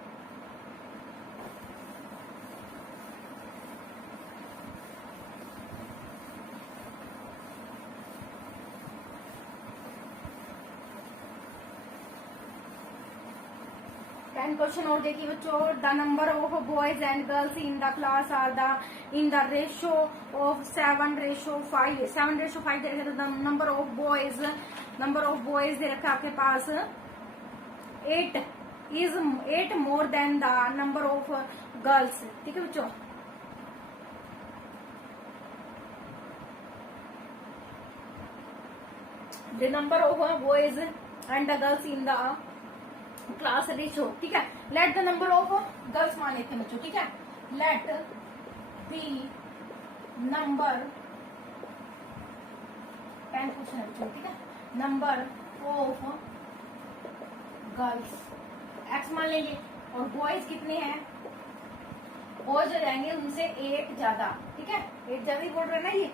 10 क्वेश्चन और देखिए बच्चों। The number of boys and girls in the class are the in the ratio of 7:5। 7:5 दे रखे, तो द नंबर ऑफ बॉयज दे रखा आपके पास 8 is 8 more than the number of girls. ठीक है बच्चों, the number of boys and the girls in the class ratio. ठीक है, let the number of girls मान लेते हैं बच्चों। ठीक है, लेट बी नंबर 10 क्वेश्चन है बच्चों। ठीक है, नंबर ऑफ गर्ल्स एक्स मान लेंगे, और बॉयज कितने हैं, बॉयज हो जाएंगे उनसे 8 ज्यादा। ठीक है, 8 ज्यादा ही बोल रहे हैं ना, ये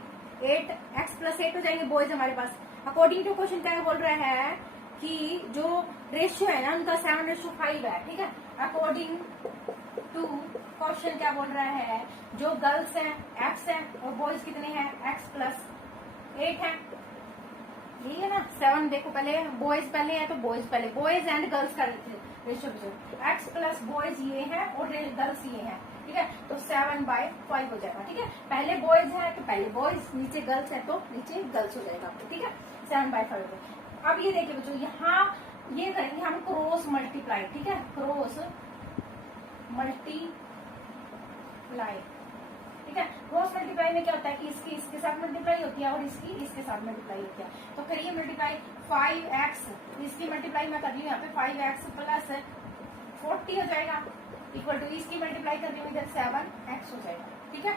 8x+8 हो जाएंगे बॉयज हमारे पास। अकॉर्डिंग टू क्वेश्चन क्या बोल रहा है कि जो रेशियो है ना उनका 7:5 है। ठीक है, अकॉर्डिंग टू क्वेश्चन क्या बोल रहा है, जो गर्ल्स हैं x है और बॉयज कितने हैं x+8 है। यही है ना 7। देखो पहले बॉयज पहले है, तो बॉयज पहले, बॉयज एंड गर्ल्स का रेशियो x+ बॉयज ये है और गर्ल्स ये है। ठीक है, तो 7/5 हो जाएगा। ठीक है, पहले बॉयज है तो पहले बॉयज, नीचे गर्ल्स है तो नीचे गर्ल्स हो जाएगा। ठीक है, 7/5। अब ये देखिए बच्चों, यहाँ ये करेंगे हम क्रॉस मल्टीप्लाई। ठीक है, क्रॉस मल्टीप्लाई। ठीक है, क्रॉस मल्टीप्लाई में क्या होता है कि इसकी इसके साथ मल्टीप्लाई होती है और इसकी इसके साथ मल्टीप्लाई होती है। तो करिए मल्टीप्लाई 5x, इसकी मल्टीप्लाई मैं कर रही हूँ यहाँ पे 5x + 40 हो जाएगा, इक्वल टू इसकी मल्टीप्लाई कर रही हूँ इधर 7x हो जाएगा। ठीक है,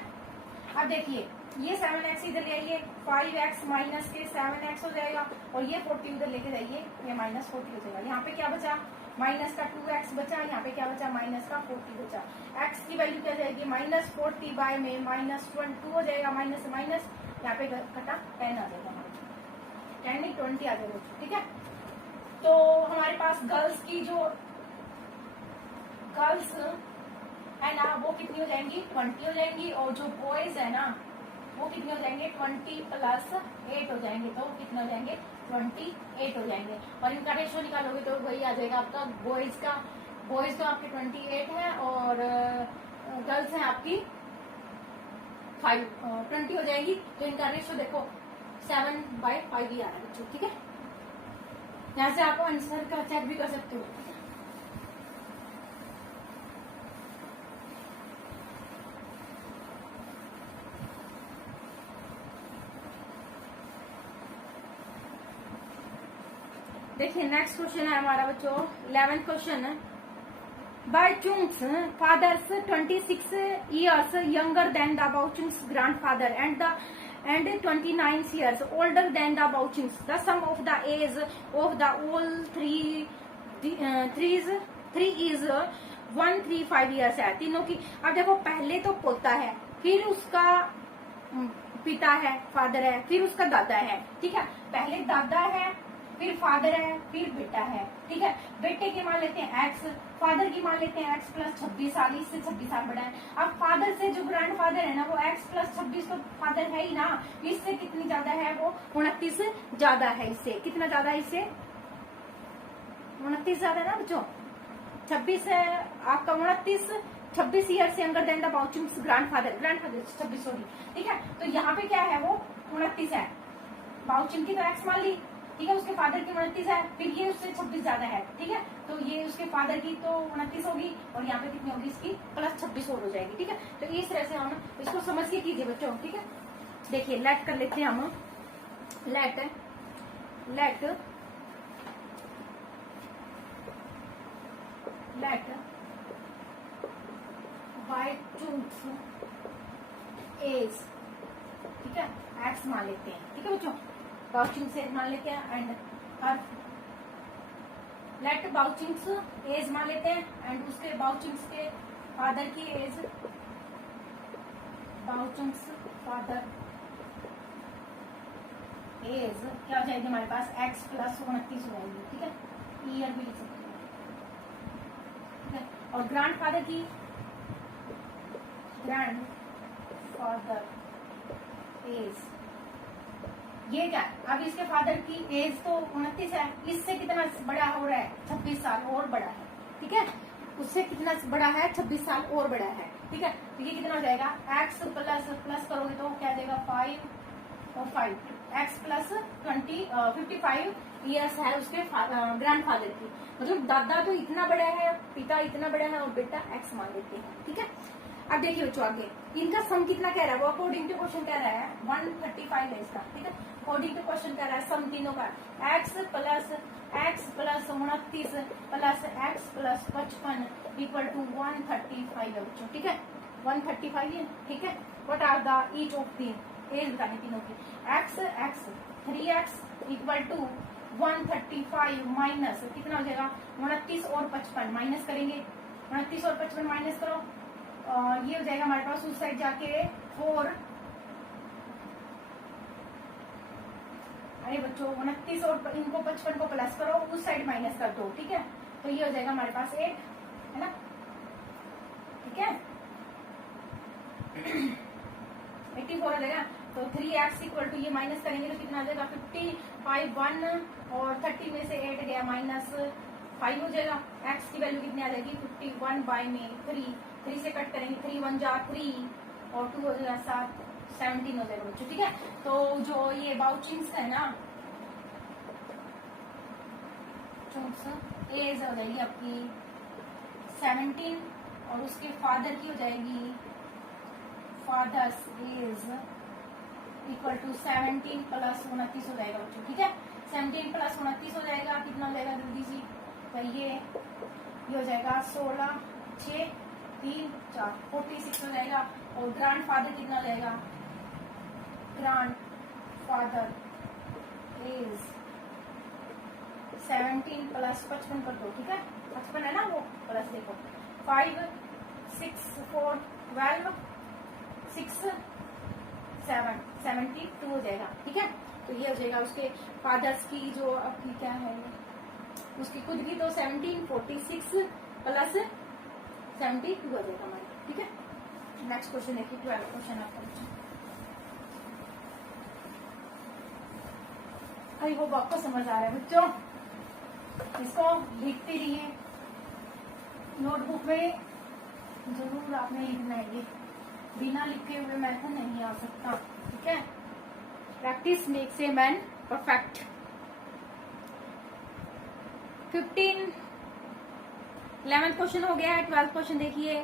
अब देखिए ये 7x इधर ले आइए, 5x माइनस के 7x हो जाएगा, और ये 40 उधर लेके जाइए, ये -40 हो जाएगा। यहाँ पे क्या बचा, माइनस का 2x बचा, यहाँ पे क्या बचा, माइनस का 40 बचा। x की वैल्यू क्या जाएगी, -40 में -2 हो जाएगा, माइनस माइनस, यहाँ पे कटा 10 आ जाएगा, 10 नहीं 20 आ जाएगा। ठीक है, तो हमारे पास गर्ल्स की जो गर्ल्स है ना वो कितनी हो जाएंगी, 20 हो जाएंगी, और जो बॉयज है ना वो कितने हो जाएंगे, 20+8 हो जाएंगे, तो कितने हो जाएंगे, 28 हो जाएंगे। और इनका रेशो निकालोगे तो वही आ जाएगा आपका, बॉयज तो आपके 28 है और गर्ल्स हैं आपकी 20 हो जाएगी। तो इनका रेशो देखो 7/5 ही आ रहा है बच्चों। ठीक है, यहाँ से आप आंसर का चेक भी कर सकते हो। देखिए नेक्स्ट क्वेश्चन है हमारा बच्चों 11th क्वेश्चन है। बाउचुंग्स fathers 26 years younger than the Bauchung's grandfather and 29 years older than the Bauchungs. The sum of the age of the all three is 135 years है तीनों की। अब देखो पहले तो पोता है, फिर उसका पिता है, फादर है, फिर उसका दादा है। ठीक है, पहले दादा है, फिर फादर है, फिर बेटा है। ठीक है, बेटे की मान लेते हैं x, फादर की मान लेते हैं x+26 साल, इससे 26 साल बड़ा है। अब फादर से जो ग्रैंड फादर है ना वो x+26 तो फादर है ही ना, इससे कितनी ज्यादा है, वो 29 ज्यादा है इससे। कितना ज्यादा है इससे, 29 ज्यादा है ना बच्चों। 26 है आपका 26 ईयर से younger than the Bauchung's grandfather 26 sorry. ठीक है, तो यहाँ पे क्या है, वो 29 है। बाउचुंग की तो x मान ली, ठीक है, उसके फादर की 29 है, फिर ये उससे 26 ज्यादा है। ठीक है, तो ये उसके फादर की तो 29 होगी, और यहाँ पे कितनी होगी इसकी, +26 और हो जाएगी। ठीक है, तो इस तरह से हम इसको समझ के कीजिए बच्चों। ठीक है, देखिए लेट कर लेते हैं हम, लेट बाउचुंग्स एज, ठीक है, x मान लेते हैं। ठीक है बच्चों, बाउचुंग्स एज मान लेते हैं, एंड हर लेट बाउचुंग्स एज मान लेते हैं, एंड उसके बाउचुंग्स के फादर की एज, बाउचुंग्स फादर एज क्या हो जाएगी हमारे पास, x+29 हो जाएगी। ठीक है, ईयर भी लिख सकते हैं। ठीक है, और ग्रैंड फादर की, ग्रैंड फादर एज ये क्या, अब इसके फादर की एज तो 29 है, इससे कितना बड़ा हो रहा है, 26 साल और बड़ा है। ठीक है, उससे कितना बड़ा है, 26 साल और बड़ा है, ठीक है। तो ये कितना हो जाएगा, x प्लस करोगे तो क्या आ जाएगा 5 और 5, x प्लस 55 ईयर्स है उसके ग्रैंडफादर की, मतलब दादा तो इतना बड़ा है, पिता इतना बड़ा है और बेटा x मान लेते हैं, ठीक है। अब देखिए बच्चों आगे इनका सम कितना कह रहा है, वो अकॉर्डिंग टू क्वेश्चन कह रहा है 135 है इसका, ठीक है। अकॉर्डिंग टू क्वेश्चन कह रहा है सम तीनों का x plus 29 plus x plus 55 equal to 135 है बच्चों, ठीक है। 135 है, ठीक है। What are the each of the age बताने तीनों की, x 3x equal to 135 minus कितना हो जाएगा 29 और 55 माइनस करेंगे, 29 और 55 माइनस करो, ये हो जाएगा हमारे पास उस साइड जाके 4, अरे बच्चों 29 और इनको 55 को प्लस करो, उस साइड माइनस कर दो, ठीक है। तो ये हो जाएगा हमारे पास 8 है ना, ठीक है। 84 हो जाएगा, तो 3x इक्वल टू ये माइनस करेंगे तो कितना आ जाएगा 55 1 और 30 में से 8 गया माइनस 5 हो जाएगा, x की वैल्यू कितनी आ जाएगी 51 बाय में 3 से कट करेंगे, 3 1 जा 3 और 2 हो जाएगा 7, 17 हो जाएगा बच्चों, ठीक है। तो जो ये बाउचिंग्स है ना, एज हो जाएगी आपकी 17 और उसके फादर की हो जाएगी father's age equal to 17 plus 29 हो जाएगा बच्चों, ठीक है। 17 प्लस 29 हो जाएगा, कितना हो जाएगा जल्दी सी, तो ये हो जाएगा 16 6 3 4 46 हो जाएगा। और ग्रांड फादर कितना हो जाएगा, ग्रांड फादर इज 17 प्लस 55 कर दो, ठीक है। 55 है ना वो, प्लस देखो 5 6 4 12 6 7 72 हो जाएगा, ठीक है। तो ये हो जाएगा उसके फादर्स की जो आपकी क्या है उसकी खुद की, तो 17 46 प्लस 72 हो जाएगा हमारे, ठीक है। नेक्स्ट क्वेश्चन देखिए 12 क्वेश्चन आपका, आई वो आपको समझ आ रहा है बच्चों, इसको लिखते रहिए नोटबुक में, जरूर आपने लिखना है, ये बिना लिखे हुए मैथ नहीं आ सकता, ठीक है। Practice makes a man perfect. 11th question हो गया है, 12th क्वेश्चन देखिए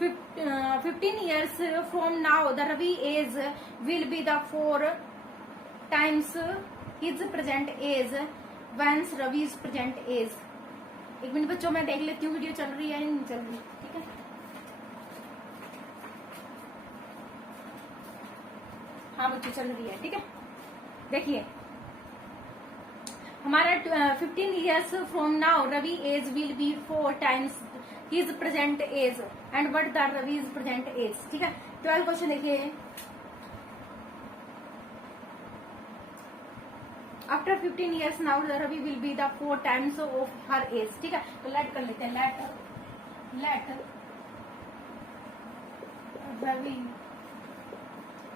15 years from now the Ravi age will be the 4 times his present age whence Ravi's present age। एक मिनट बच्चों मैं देख लेती हूँ वीडियो चल रही है या नहीं चल रही, ठीक है। हाँ बच्चों चल रही है, ठीक है। देखिए हमारा 15 years from now Ravi age will be 4 times his present age and what the Ravi's present age, ठीक है। 12 क्वेश्चन देखिए, after 15 years now Ravi will be the 4 times of her age, ठीक है। तो लेट कर लेते हैं, let Ravi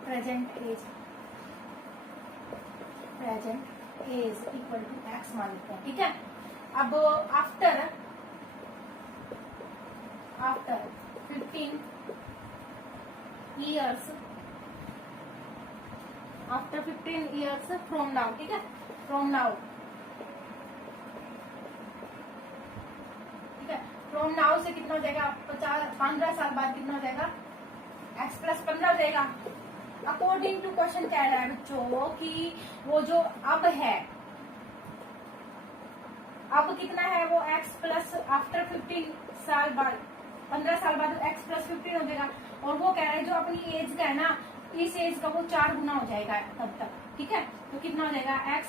present age equal to x मान लेते हैं, ठीक है। अब after 15 years after 15 years from now, ठीक है, फ्रॉम नाउ, ठीक है। फ्रॉम नाउ से कितना हो जाएगा 15 साल बाद कितना हो जाएगा x प्लस 15 हो जाएगा। अकॉर्डिंग टू क्वेश्चन कह रहा है बच्चों कि वो जो अब है, अब कितना है वो x प्लस आफ्टर 15 साल बाद 15 साल बाद x प्लस 15 हो जाएगा। और वो कह रहा है जो अपनी एज का है ना, इस एज का वो 4 गुना हो जाएगा तब तक, ठीक है। तो कितना हो जाएगा x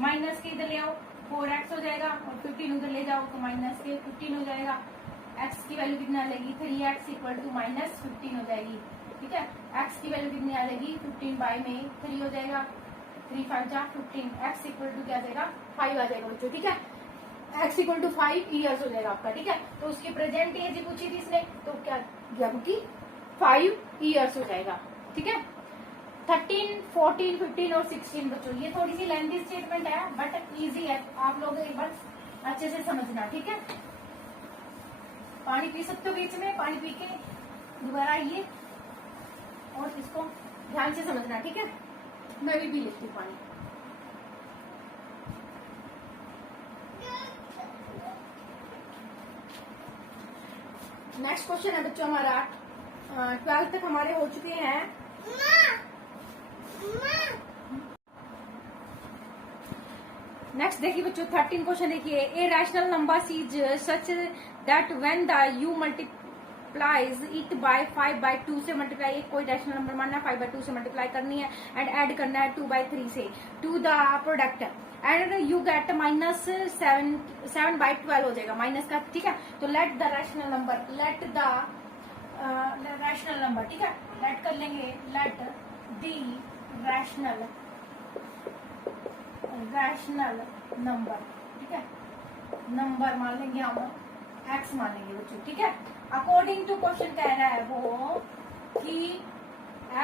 माइनस के इधर ले आओ 4x हो जाएगा और 15 उधर ले जाओ तो माइनस के 15 हो जाएगा। x की वैल्यू कितना आ जाएगी 3x इक्वल टू माइनस 15 हो जाएगी, ठीक है। x की वैल्यू कितनी आ जाएगी 15 बाय में 3 हो जाएगा, 3 5 जा 15, x इक्वल टू क्या आ जाएगा 5 आ जाएगा बच्चों, ठीक है। x इक्वल टू 5 ईयर्स हो जाएगा आपका, ठीक है। तो उसकी प्रेजेंट एज पूछी थी इसने, तो क्या कि 5 ईयर्स हो जाएगा, ठीक है। 13, 14, 15 और 16 बच्चों, ये थोड़ी सी लेंथी स्टेटमेंट है बट इजी है, आप लोग एक बार अच्छे से समझना, ठीक है। पानी पी सकते हो बीच में, पानी पी के दोबारा आइए और इसको ध्यान से समझना, ठीक है। मैं भी पी लेती हूँ पानी। नेक्स्ट क्वेश्चन है बच्चों हमारा 12th तक हमारे हो चुके हैं। नेक्स्ट देखिए बच्चों 13 क्वेश्चन देखिए, a rational number is such that when the you multiplies it by 5/2 से मल्टीप्लाई, कोई रैशनल नंबर मानना है, 5/2 से मल्टीप्लाई करनी है एंड ऐड करना है 2/3 से to the product and you get -7/12 हो जाएगा माइनस का, ठीक है। तो let the rational number, rational number, ठीक है, लेट कर लेंगे, लेट दी रैशनल नंबर, ठीक है, नंबर मान लेंगे हम x मान लेंगे बच्चों, ठीक है। अकॉर्डिंग टू क्वेश्चन कह रहा है वो कि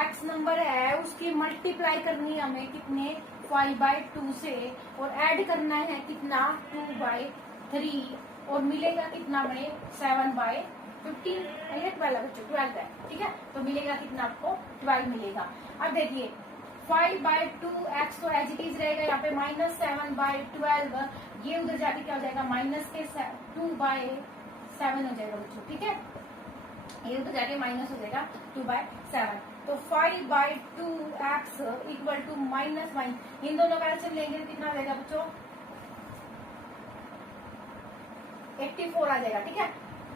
x नंबर है उसकी मल्टीप्लाई करनी है हमें कितने 5/2 से और ऐड करना है कितना 2/3 और मिलेगा कितना हमें 7/15, ये 12 बच्चों 12 है, ठीक है। तो मिलेगा कितना आपको 12 मिलेगा। अब देखिए 5/2x तो एज इट इज रहेगा, यहाँ पे -7/12, ये उधर जाके क्या हो जाएगा माइनस के 2/7 हो जाएगा बच्चों, ठीक है। ये उधर जाके माइनस हो जाएगा 2/7। तो 5/2x इक्वल टू माइनस, इन दोनों का एलसीएम लेंगे तो कितना आ जाएगा बच्चों 84 आ जाएगा, ठीक है।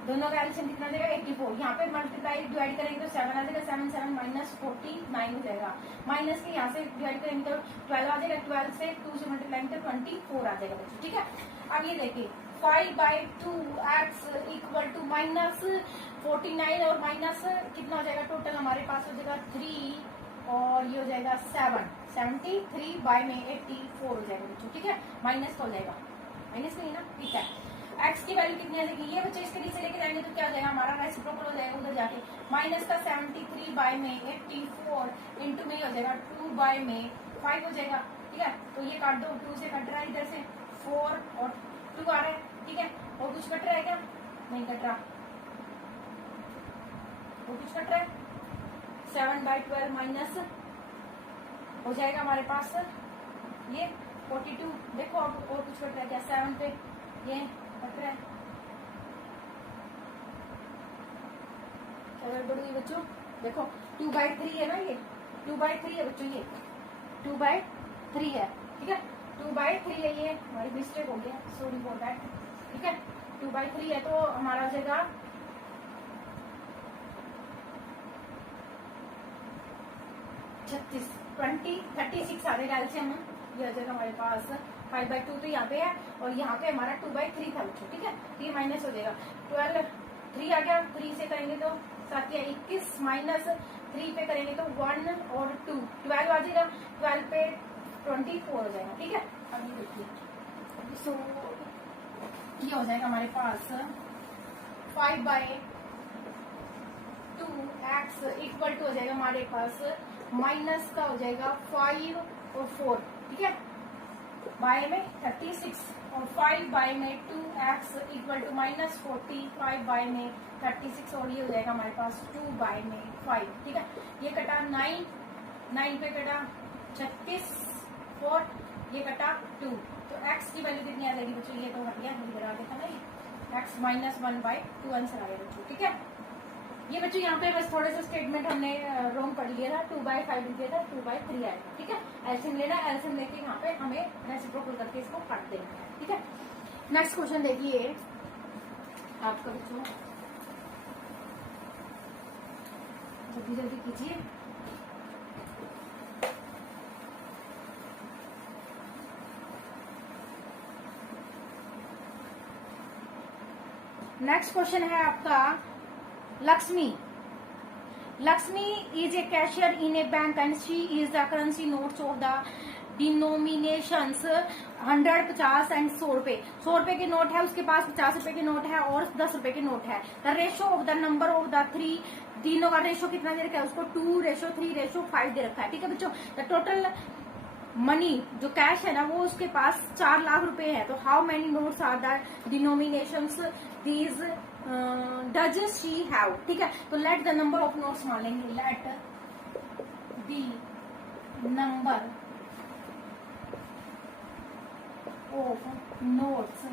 दोनों का एलसीएम कितना आ जाएगा 84। यहाँ पे मल्टीप्लाई डिवाइड करेंगे तो 7 आ जाएगा, 7 7 -49 हो जाएगा, माइनस के यहाँ से डिवाइड करेंगे तो 12 आ जाएगा, 12 से 2 से मल्टीप्लाई तो 24 आ जाएगा बच्चों, ठीक है। अब ये देखिए 5/2x इक्वल टू -49 और माइनस कितना हो जाएगा टोटल हमारे पास हो जाएगा 3 और ये हो जाएगा 7, 73 बाय में 84 हो जाएगा बच्चों, ठीक है। माइनस तो हो जाएगा, माइनस नहीं ना, ठीक है। x की वैल्यू कितनी आ जाएगी, ये बच्चे इसके नीचे लेके जाएंगे तो क्या हो जाएगा हमारा रेसिप्रोकल हो जाएगा उधर जाके, माइनस का 73 बाय में 84 इंटू में हो जाएगा 2 में 5 हो जाएगा, ठीक है। तो ये काट दो, 2 से कट रहा है, इधर से 4 और 2 आ रहा है, ठीक है। और कुछ कट रहा है क्या, नहीं कट रहा, वो कुछ कट रहा है, 7/12 माइनस हो जाएगा हमारे पास ये 42। देखो अब और कुछ कट रहा है क्या, 7 पे ये कट रहा है, क्या गड़बड़ हुई बच्चों, देखो 2/3 है ना, ये 2/3 है बच्चों, ये 2/3 है, ठीक है। 2/3 है, ये हमारी मिस्टेक हो गया, सॉरी फॉर दैट, ठीक है। 2/3 है तो हमारा हो जाएगा 36 आ जाएगा एलसीएम, ये हो जाएगा हमारे पास 5/2 तो यहाँ पे है और यहाँ पे हमारा 2/3 था बच्चों, ठीक है। ये माइनस हो जाएगा 12, 3 आ गया, 3 से करेंगे तो 7 या 21 माइनस 3 पे करेंगे तो 1 और 2 12 आ जाएगा, 12 पे 24 हो जाएगा, ठीक है। अब ये देखिए सो ये हो जाएगा हमारे पास 5/2x इक्वल टू हो जाएगा हमारे पास माइनस का हो जाएगा 5 और 4, ठीक है, बाय में 36 और 5 बाय में 2x इक्वल टू -40, 5 बाय में 36 और ये हो जाएगा हमारे पास 2 बाय में 5, ठीक है। ये कटा 9 पे कटा 36, 4 ये कटा 2, तो x की वैल्यू कितनी आ जाएगी बच्चों, ये तो हट गया, बना देखा ना, ये x -1/2 आंसर आ गया बच्चों, ठीक है। ये बच्चों यहाँ पे बस थोड़ा सा स्टेटमेंट हमने रॉन्ग पढ़ लिया था, 2/5 लिया था, 2/3 आएगा, ठीक है। एलसीएम लेना, एलसीएम लेके यहाँ पे हमें रेसिप्रोकल करके इसको काट देना है, ठीक है। नेक्स्ट क्वेश्चन देखिए आपका बच्चों, जल्दी जल्दी कीजिए। नेक्स्ट क्वेश्चन है आपका Lakshmi. Lakshmi is a cashier in a bank and she is the currency notes of the denominations 100, 50 and 100 रुपए। 100 रुपए के नोट है उसके पास, 50 रुपए के नोट है और 10 रुपए के नोट है। The ratio of the number of the 3, तीनों का रेशो कितना दे रखा है उसको 2:3:5 दे रखा है, ठीक है बच्चों। द टोटल मनी जो कैश है ना वो उसके पास 4 लाख रुपए है। तो how many notes are the denominations these does she have, ठीक है। तो let the number of notes मान लेंगे, let the number of notes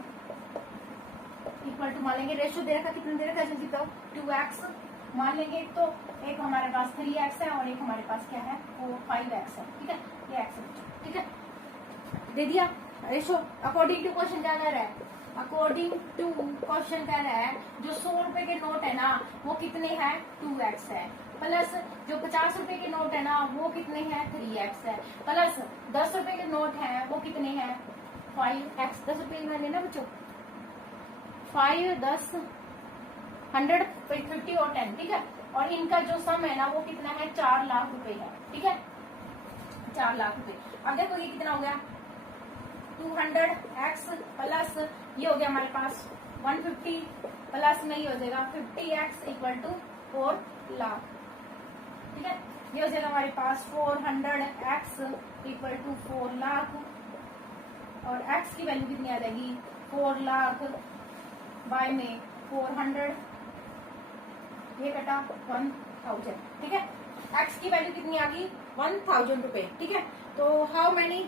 equal to मान लेंगे, रेशियो दे रखा, कितना दे रखा है जल्दी बताओ, 2x मान लेंगे। तो एक हमारे पास 3x है और एक हमारे पास क्या है, वो 5x है, ठीक है। ये x है, ठीक है, दे दिया रेशो। अकॉर्डिंग टू क्वेश्चन क्या कह रहा है, अकॉर्डिंग टू क्वेश्चन कह रहा है जो 100 रुपए के नोट है ना वो कितने हैं, 2x है, प्लस जो 50 रुपए के नोट है ना वो कितने हैं, 3x है, प्लस 10 रुपए के नोट है वो कितने हैं, 5x। 10 रुपए मैंने ना बच्चों 5, 10, 100, 50 और 10, ठीक है। और इनका जो सम है ना वो कितना है, 4 लाख रुपए है, ठीक है, 4 लाख रुपए। अब देखो ये कितना हो गया, 200x प्लस ये हो गया हमारे पास 150 प्लस में ये हो जाएगा 50x इक्वल टू 4 लाख, ठीक है। ये हो जाएगा हमारे पास 400x इक्वल टू 4 लाख, और x की वैल्यू कितनी आ जाएगी, 4 लाख बाय में 400, ये कटा 1000, ठीक है। x की वैल्यू कितनी आ गई, 1000 रुपए, ठीक है। तो हाउ मेनी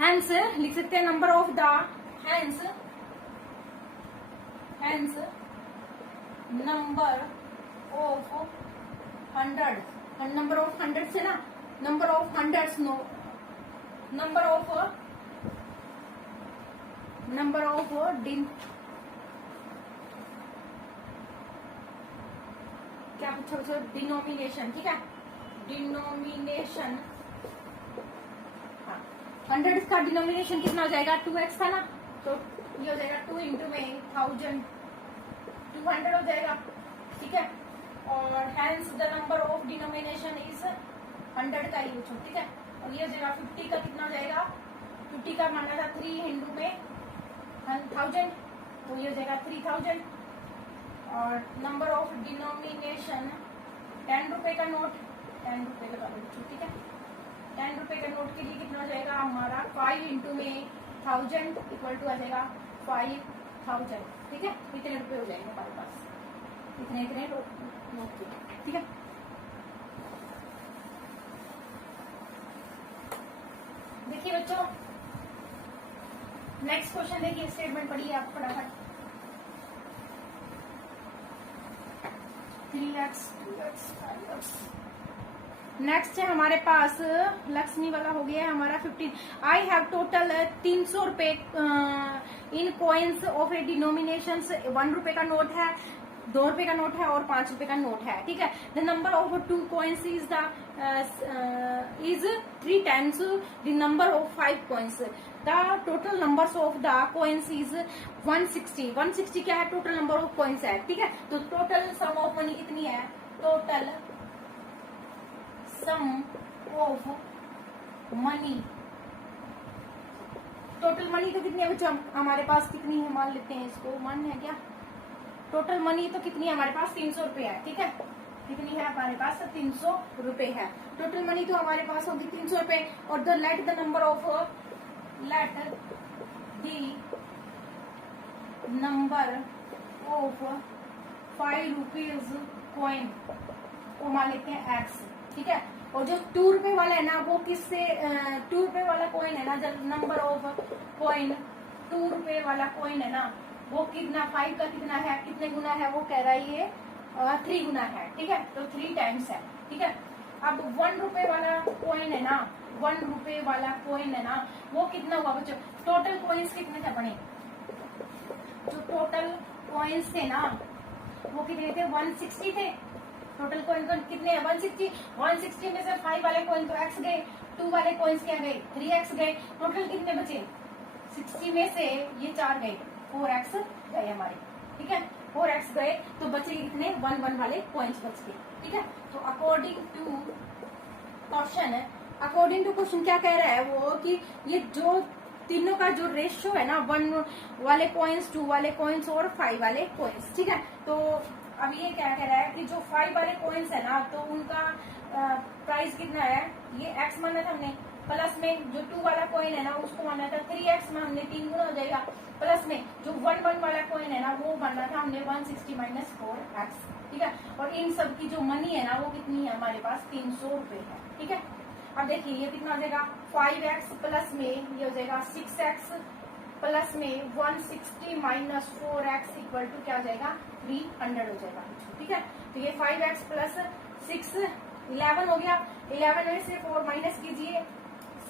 हैंस लिख सकते हैं, number of the hence, number of hundred, number of hundred से ना number of hundreds, no number of क्या पूछा, डिनोमिनेशन, ठीक है, डिनोमिनेशन। हाँ, 100 का डिनोमिनेशन कितना हो जाएगा, 2x था ना, तो ये हो जाएगा 2 इंटू में 1000, 200 हो जाएगा, ठीक है। और hence the number of denomination is 100 का ही पूछो, ठीक है। और ये हो जाएगा 50 का कितना हो जाएगा, 50 का माना था 3 इंटू में 1000, तो ये हो जाएगा 3000। और नंबर ऑफ डिनोमिनेशन 10 रुपए का नोट, 10 रुपए लगा दो, ठीक है। 10 रुपए का नोट के लिए कितना हो जाएगा हमारा, 5 इंटू में 1000 इक्वल टू आ जाएगा 5000, ठीक है। इतने रुपए हो जाएंगे हमारे पास, इतने नोट के, ठीक है। देखिए बच्चों नेक्स्ट क्वेश्चन देखिए, स्टेटमेंट पढ़िए आप फटाफट। 3x 2x 5x। नेक्स्ट है हमारे पास लक्ष्मी वाला हो गया है हमारा 15। आई हैव टोटल 300 रुपए इन कॉइन्स ऑफ ए डिनोमिनेशन, 1 रुपए का नोट है, 2 रुपए का नोट है और 5 रुपए का नोट है, ठीक है। The number of 2 coins is 3 times the number of 5 coins. The total numbers of the coins is 160। 160 क्या है, टोटल नंबर ऑफ कॉइन्स है, ठीक है। तो टोटल सम ऑफ मनी कितनी है, total sum of money, total money तो कितनी है बच्चों हमारे पास, कितनी है मान लेते हैं इसको, मान है क्या, टोटल मनी तो कितनी है हमारे पास, 300 रुपए है, ठीक है। कितनी है हमारे पास, 300 रुपए है। टोटल मनी तो हमारे पास होगी 300 रुपए। और the late the number of, late the number of 5 rupees coin वो मान लेते हैं x, ठीक है। और जो 2 रुपए वाला है ना वो किससे, 2 रुपए वाला कॉइन है ना, जब नंबर ऑफ कॉइन 2 रुपए वाला कॉइन है ना वो कितना, 5 का कितना है, कितने गुना है, वो कह रहा है ये 3 गुना है, ठीक है। तो 3 टाइम्स है, ठीक है। अब 1 रुपए वाला कॉइन है ना, 1 रुपए वाला कॉइन है ना वो कितना हुआ बच्चों, टोटल कॉइन्स कितने थे अपने, जो टोटल कॉइन्स थे ना वो कितने थे, 160 थे। टोटल कॉइन कितने हैं, 160 में से 5 वाले कॉइन तो x गए, 2 वाले कॉइन्स क्या गए, 3x गए। टोटल कितने बचे, 60 में से ये 4 गए, 4x गए हमारे, ठीक है। 4x गए तो बचे कितने, 1 वाले कॉइन्स बच गए, ठीक है। तो अकॉर्डिंग टू क्वेश्चन क्या कह रहा है वो, कि ये जो तीनों का जो रेशियो है ना, 1 वाले कॉइन्स, 2 वाले कॉइन्स और 5 वाले कॉइन्स, ठीक है। तो अब ये क्या कह रहा है कि जो 5 वाले कॉइन्स है ना तो उनका प्राइस कितना है, ये x माना था हमने, प्लस में जो 2 वाला कॉइन है ना उसको मानना था 3x में हमने 3 गुना हो जाएगा, प्लस में जो 1 वाला कॉइन है ना वो मानना था हमने 160 माइनस 4x, ठीक है। और इन सब की जो मनी है ना वो कितनी है हमारे पास 300 रुपए है, ठीक है। अब देखिए ये कितना हो जाएगा 5x प्लस में ये हो जाएगा 6x प्लस में 160 माइनस 4x इक्वल टू क्या हो जाएगा 300 हो जाएगा, ठीक है। तो ये 5x प्लस 6 11 हो गया, 11 में से 4 माइनस कीजिए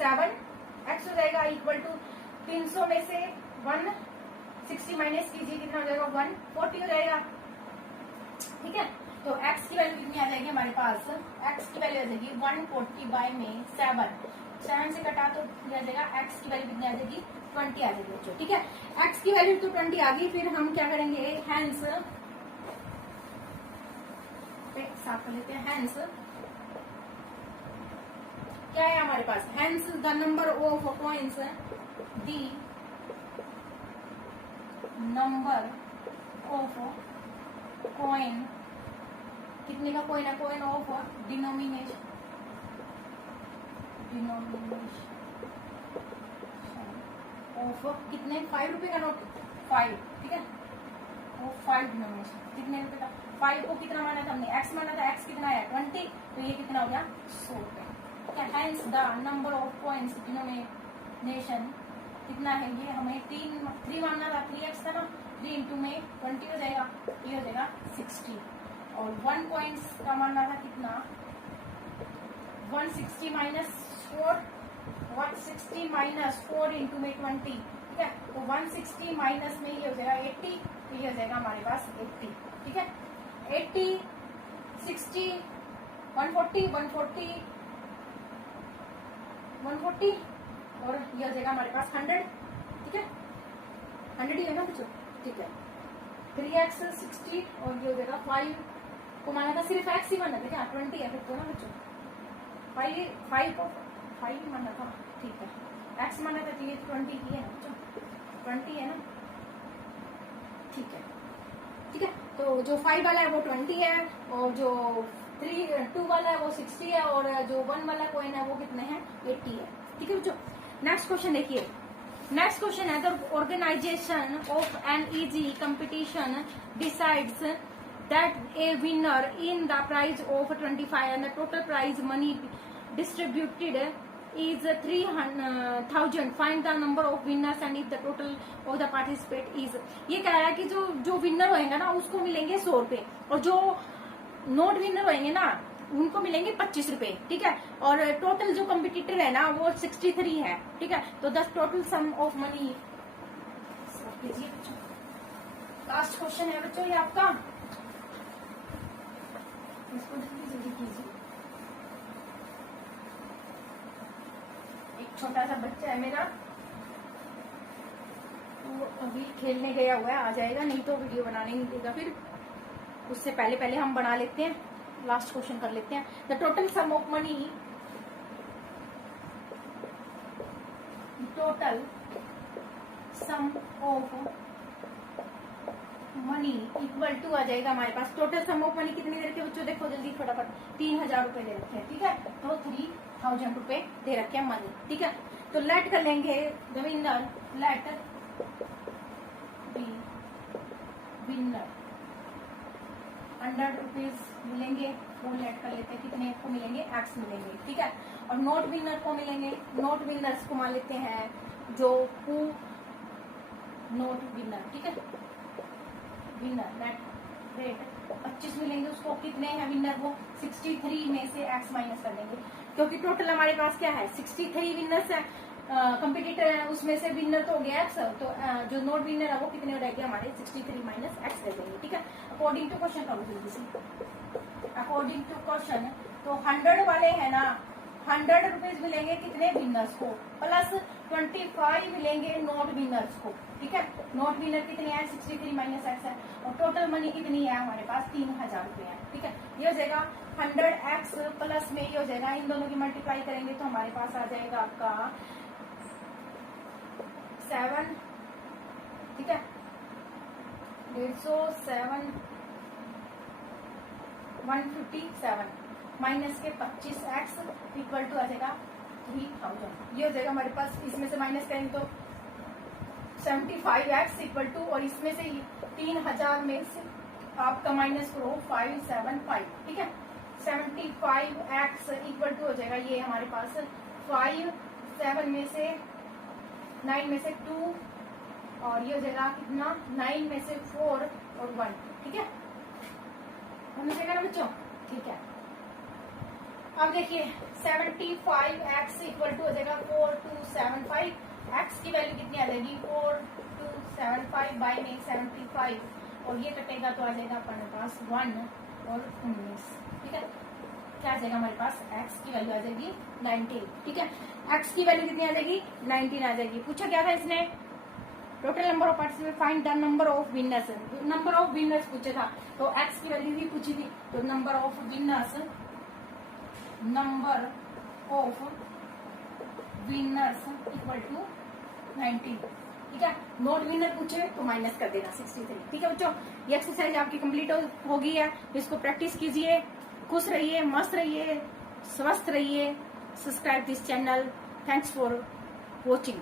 7x हो जाएगा इक्वल टू 300 में से 160 माइनस कीजिए कितना हो जाएगा 140 हो जाएगा, ठीक है। तो x की वैल्यू कितनी आ जाएगी हमारे पास, x की वैल्यू आ जाएगी 140 बाय में 7 से कटा तो आ जाएगा x की वैल्यू कितनी आ जाएगी 20 आ जाएगी बच्चों, ठीक है। x की वैल्यू तो 20 आ गई, फिर हम क्या करेंगे हैंस साफ कर लेते हैं। हैंस क्या है हमारे पास, hence the number of coins, the number of coin, कितने का कॉइन है, कॉइन ऑफ डिनोमिनेशन ऑफ कितने 5 रुपए का नोट 5, ठीक है। वो 5 डिनोमिनेशन कितने रुपए का, 5 को कितना माना था हमने x माना था, x कितना है 20, तो ये कितना हो गया 100 रुपए, ठीक है। Hence the number of coins denomination कितना है, ये हमें 3 मानना था, 3x था ना, 3 इंटू में 20 हो जाएगा, ये हो जाएगा 60, और 1 कॉइन्स का मानना था कितना 160 माइनस 4 इंटू में 20, ठीक है। तो 160 माइनस में ये हो जाएगा 80, तो ये हो जाएगा हमारे पास 80, ठीक है। 80 60 140 और ये हो जाएगा हमारे पास 100, ठीक है। 100 ही है ना बच्चों, ठीक है। 3x 60 और ये हो जाएगा 5 को माना था, सिर्फ x ही माना था क्या 20 है फिर तो ना बच्चों, 5 को 5 ही माना था, ठीक है। x माना था तो ये 20 ही है ना बच्चों, 20 है ना, ठीक है, ठीक है। तो जो 5 वाला है वो 20 है, और जो 2 वाला है वो 60 है, और जो 1 वाला कॉइन है वो कितने हैं 80 है, ठीक है बच्चों। नेक्स्ट क्वेश्चन देखिए, नेक्स्ट क्वेश्चन है the organisation of an easy competition decides that a winner in the prize of 25 and the total prize money distributed is 3,000, find the number of winners and if the total of the participant is, ये कह रहा है कि जो winner होएगा ना उसको मिलेंगे 100 रुपए, और जो नॉट विनर होएंगे ना उनको मिलेंगे 25 रुपए, ठीक है। और टोटल जो कम्पिटिटर है ना वो 63 है, ठीक है। तो the total sum of money, last question है बच्चों ये आपका, इसको जल्दी कीजिए। छोटा सा बच्चा है मेरा, वो अभी खेलने गया हुआ है, आ जाएगा, नहीं तो वीडियो बनाने नहीं देगा फिर, उससे पहले हम बना लेते हैं, लास्ट क्वेश्चन कर लेते हैं। The total sum of money, total sum of money equal to आ जाएगा हमारे पास, टोटल सम ऑफ मनी कितनी दे रखे बच्चों, देखो जल्दी फटाफट, 3000 रुपए दे रखे हैं, ठीक है। तो 3000 रुपए दे रखे हैं मनी, ठीक है। तो लेट कर लेंगे the winner, let be winner 100 rupees मिलेंगे, वो लेट कर लेते हैं, कितने को मिलेंगे x मिलेंगे, ठीक है। और नोट विनर को मिलेंगे, नोट विनर्स को मान लेते हैं जो हु नोट विनर, ठीक है। विनर नेट रेट 25 मिलेंगे उसको, कितने हैं विनर वो 63 में से x माइनस कर देंगे, क्योंकि टोटल हमारे पास क्या है 63 विनर्स है, कंपटीटर है, उसमें से विनर तो हो गया x, तो जो नोट विनर है वो कितने रहेंगे हमारे 63 माइनस x दे देंगे, ठीक है। अकॉर्डिंग टू क्वेश्चन करो जल्दी से, अकॉर्डिंग टू क्वेश्चन तो 100 वाले है ना 100 रुपीज मिलेंगे कितने विनर्स को, प्लस 25 मिलेंगे नोट विनर्स को, ठीक है। नोट विनर कितने हैं 63 माइनस x है, और टोटल मनी कितनी है हमारे पास 3000 रुपए है, ठीक है। ये हो जाएगा 100x प्लस में ये हो जाएगा, इन दोनों की मल्टीप्लाई करेंगे तो हमारे पास आ जाएगा आपका 7, ठीक है, 157 157 माइनस के 25x इक्वल टू आ जाएगा 3000। ये हो जाएगा हमारे पास, इसमें से माइनस करेंगे तो 75x इक्वल टू, और इसमें से 3000 में से आपका माइनस करो 575, ठीक है। 75x इक्वल टू हो जाएगा ये हमारे पास 5, 7 में से 9 में से 2, और ये हो जाएगा कितना 9 में से 4 और 1, ठीक है। हमने देखा ना बच्चों, ठीक है। अब देखिए 75x इक्वल टू हो जाएगा 4275, x की वैल्यू कितनी आ जाएगी 4275 बाई में 75, और ये कटेगा तो आ जाएगा अपने पास 1 और 19, ठीक है। क्या आ जाएगा हमारे पास, x की वैल्यू आ जाएगी 19, ठीक है। x की वैल्यू कितनी आ जाएगी 19 आ जाएगी। पूछा क्या था इसने, total number of participant, find the number of winners, number of winners पूछा था, तो x की वैल्यू भी पूछी थी, तो number of winners, number of winners equal to 19, ठीक है। नॉट विनर पूछे तो माइनस कर देना 63, ठीक है बच्चों। ये एक्सरसाइज आपकी कंप्लीट हो गई है, इसको प्रैक्टिस कीजिए, खुश रहिए, मस्त रहिए, स्वस्थ रहिए। Subscribe this channel. Thanks for watching.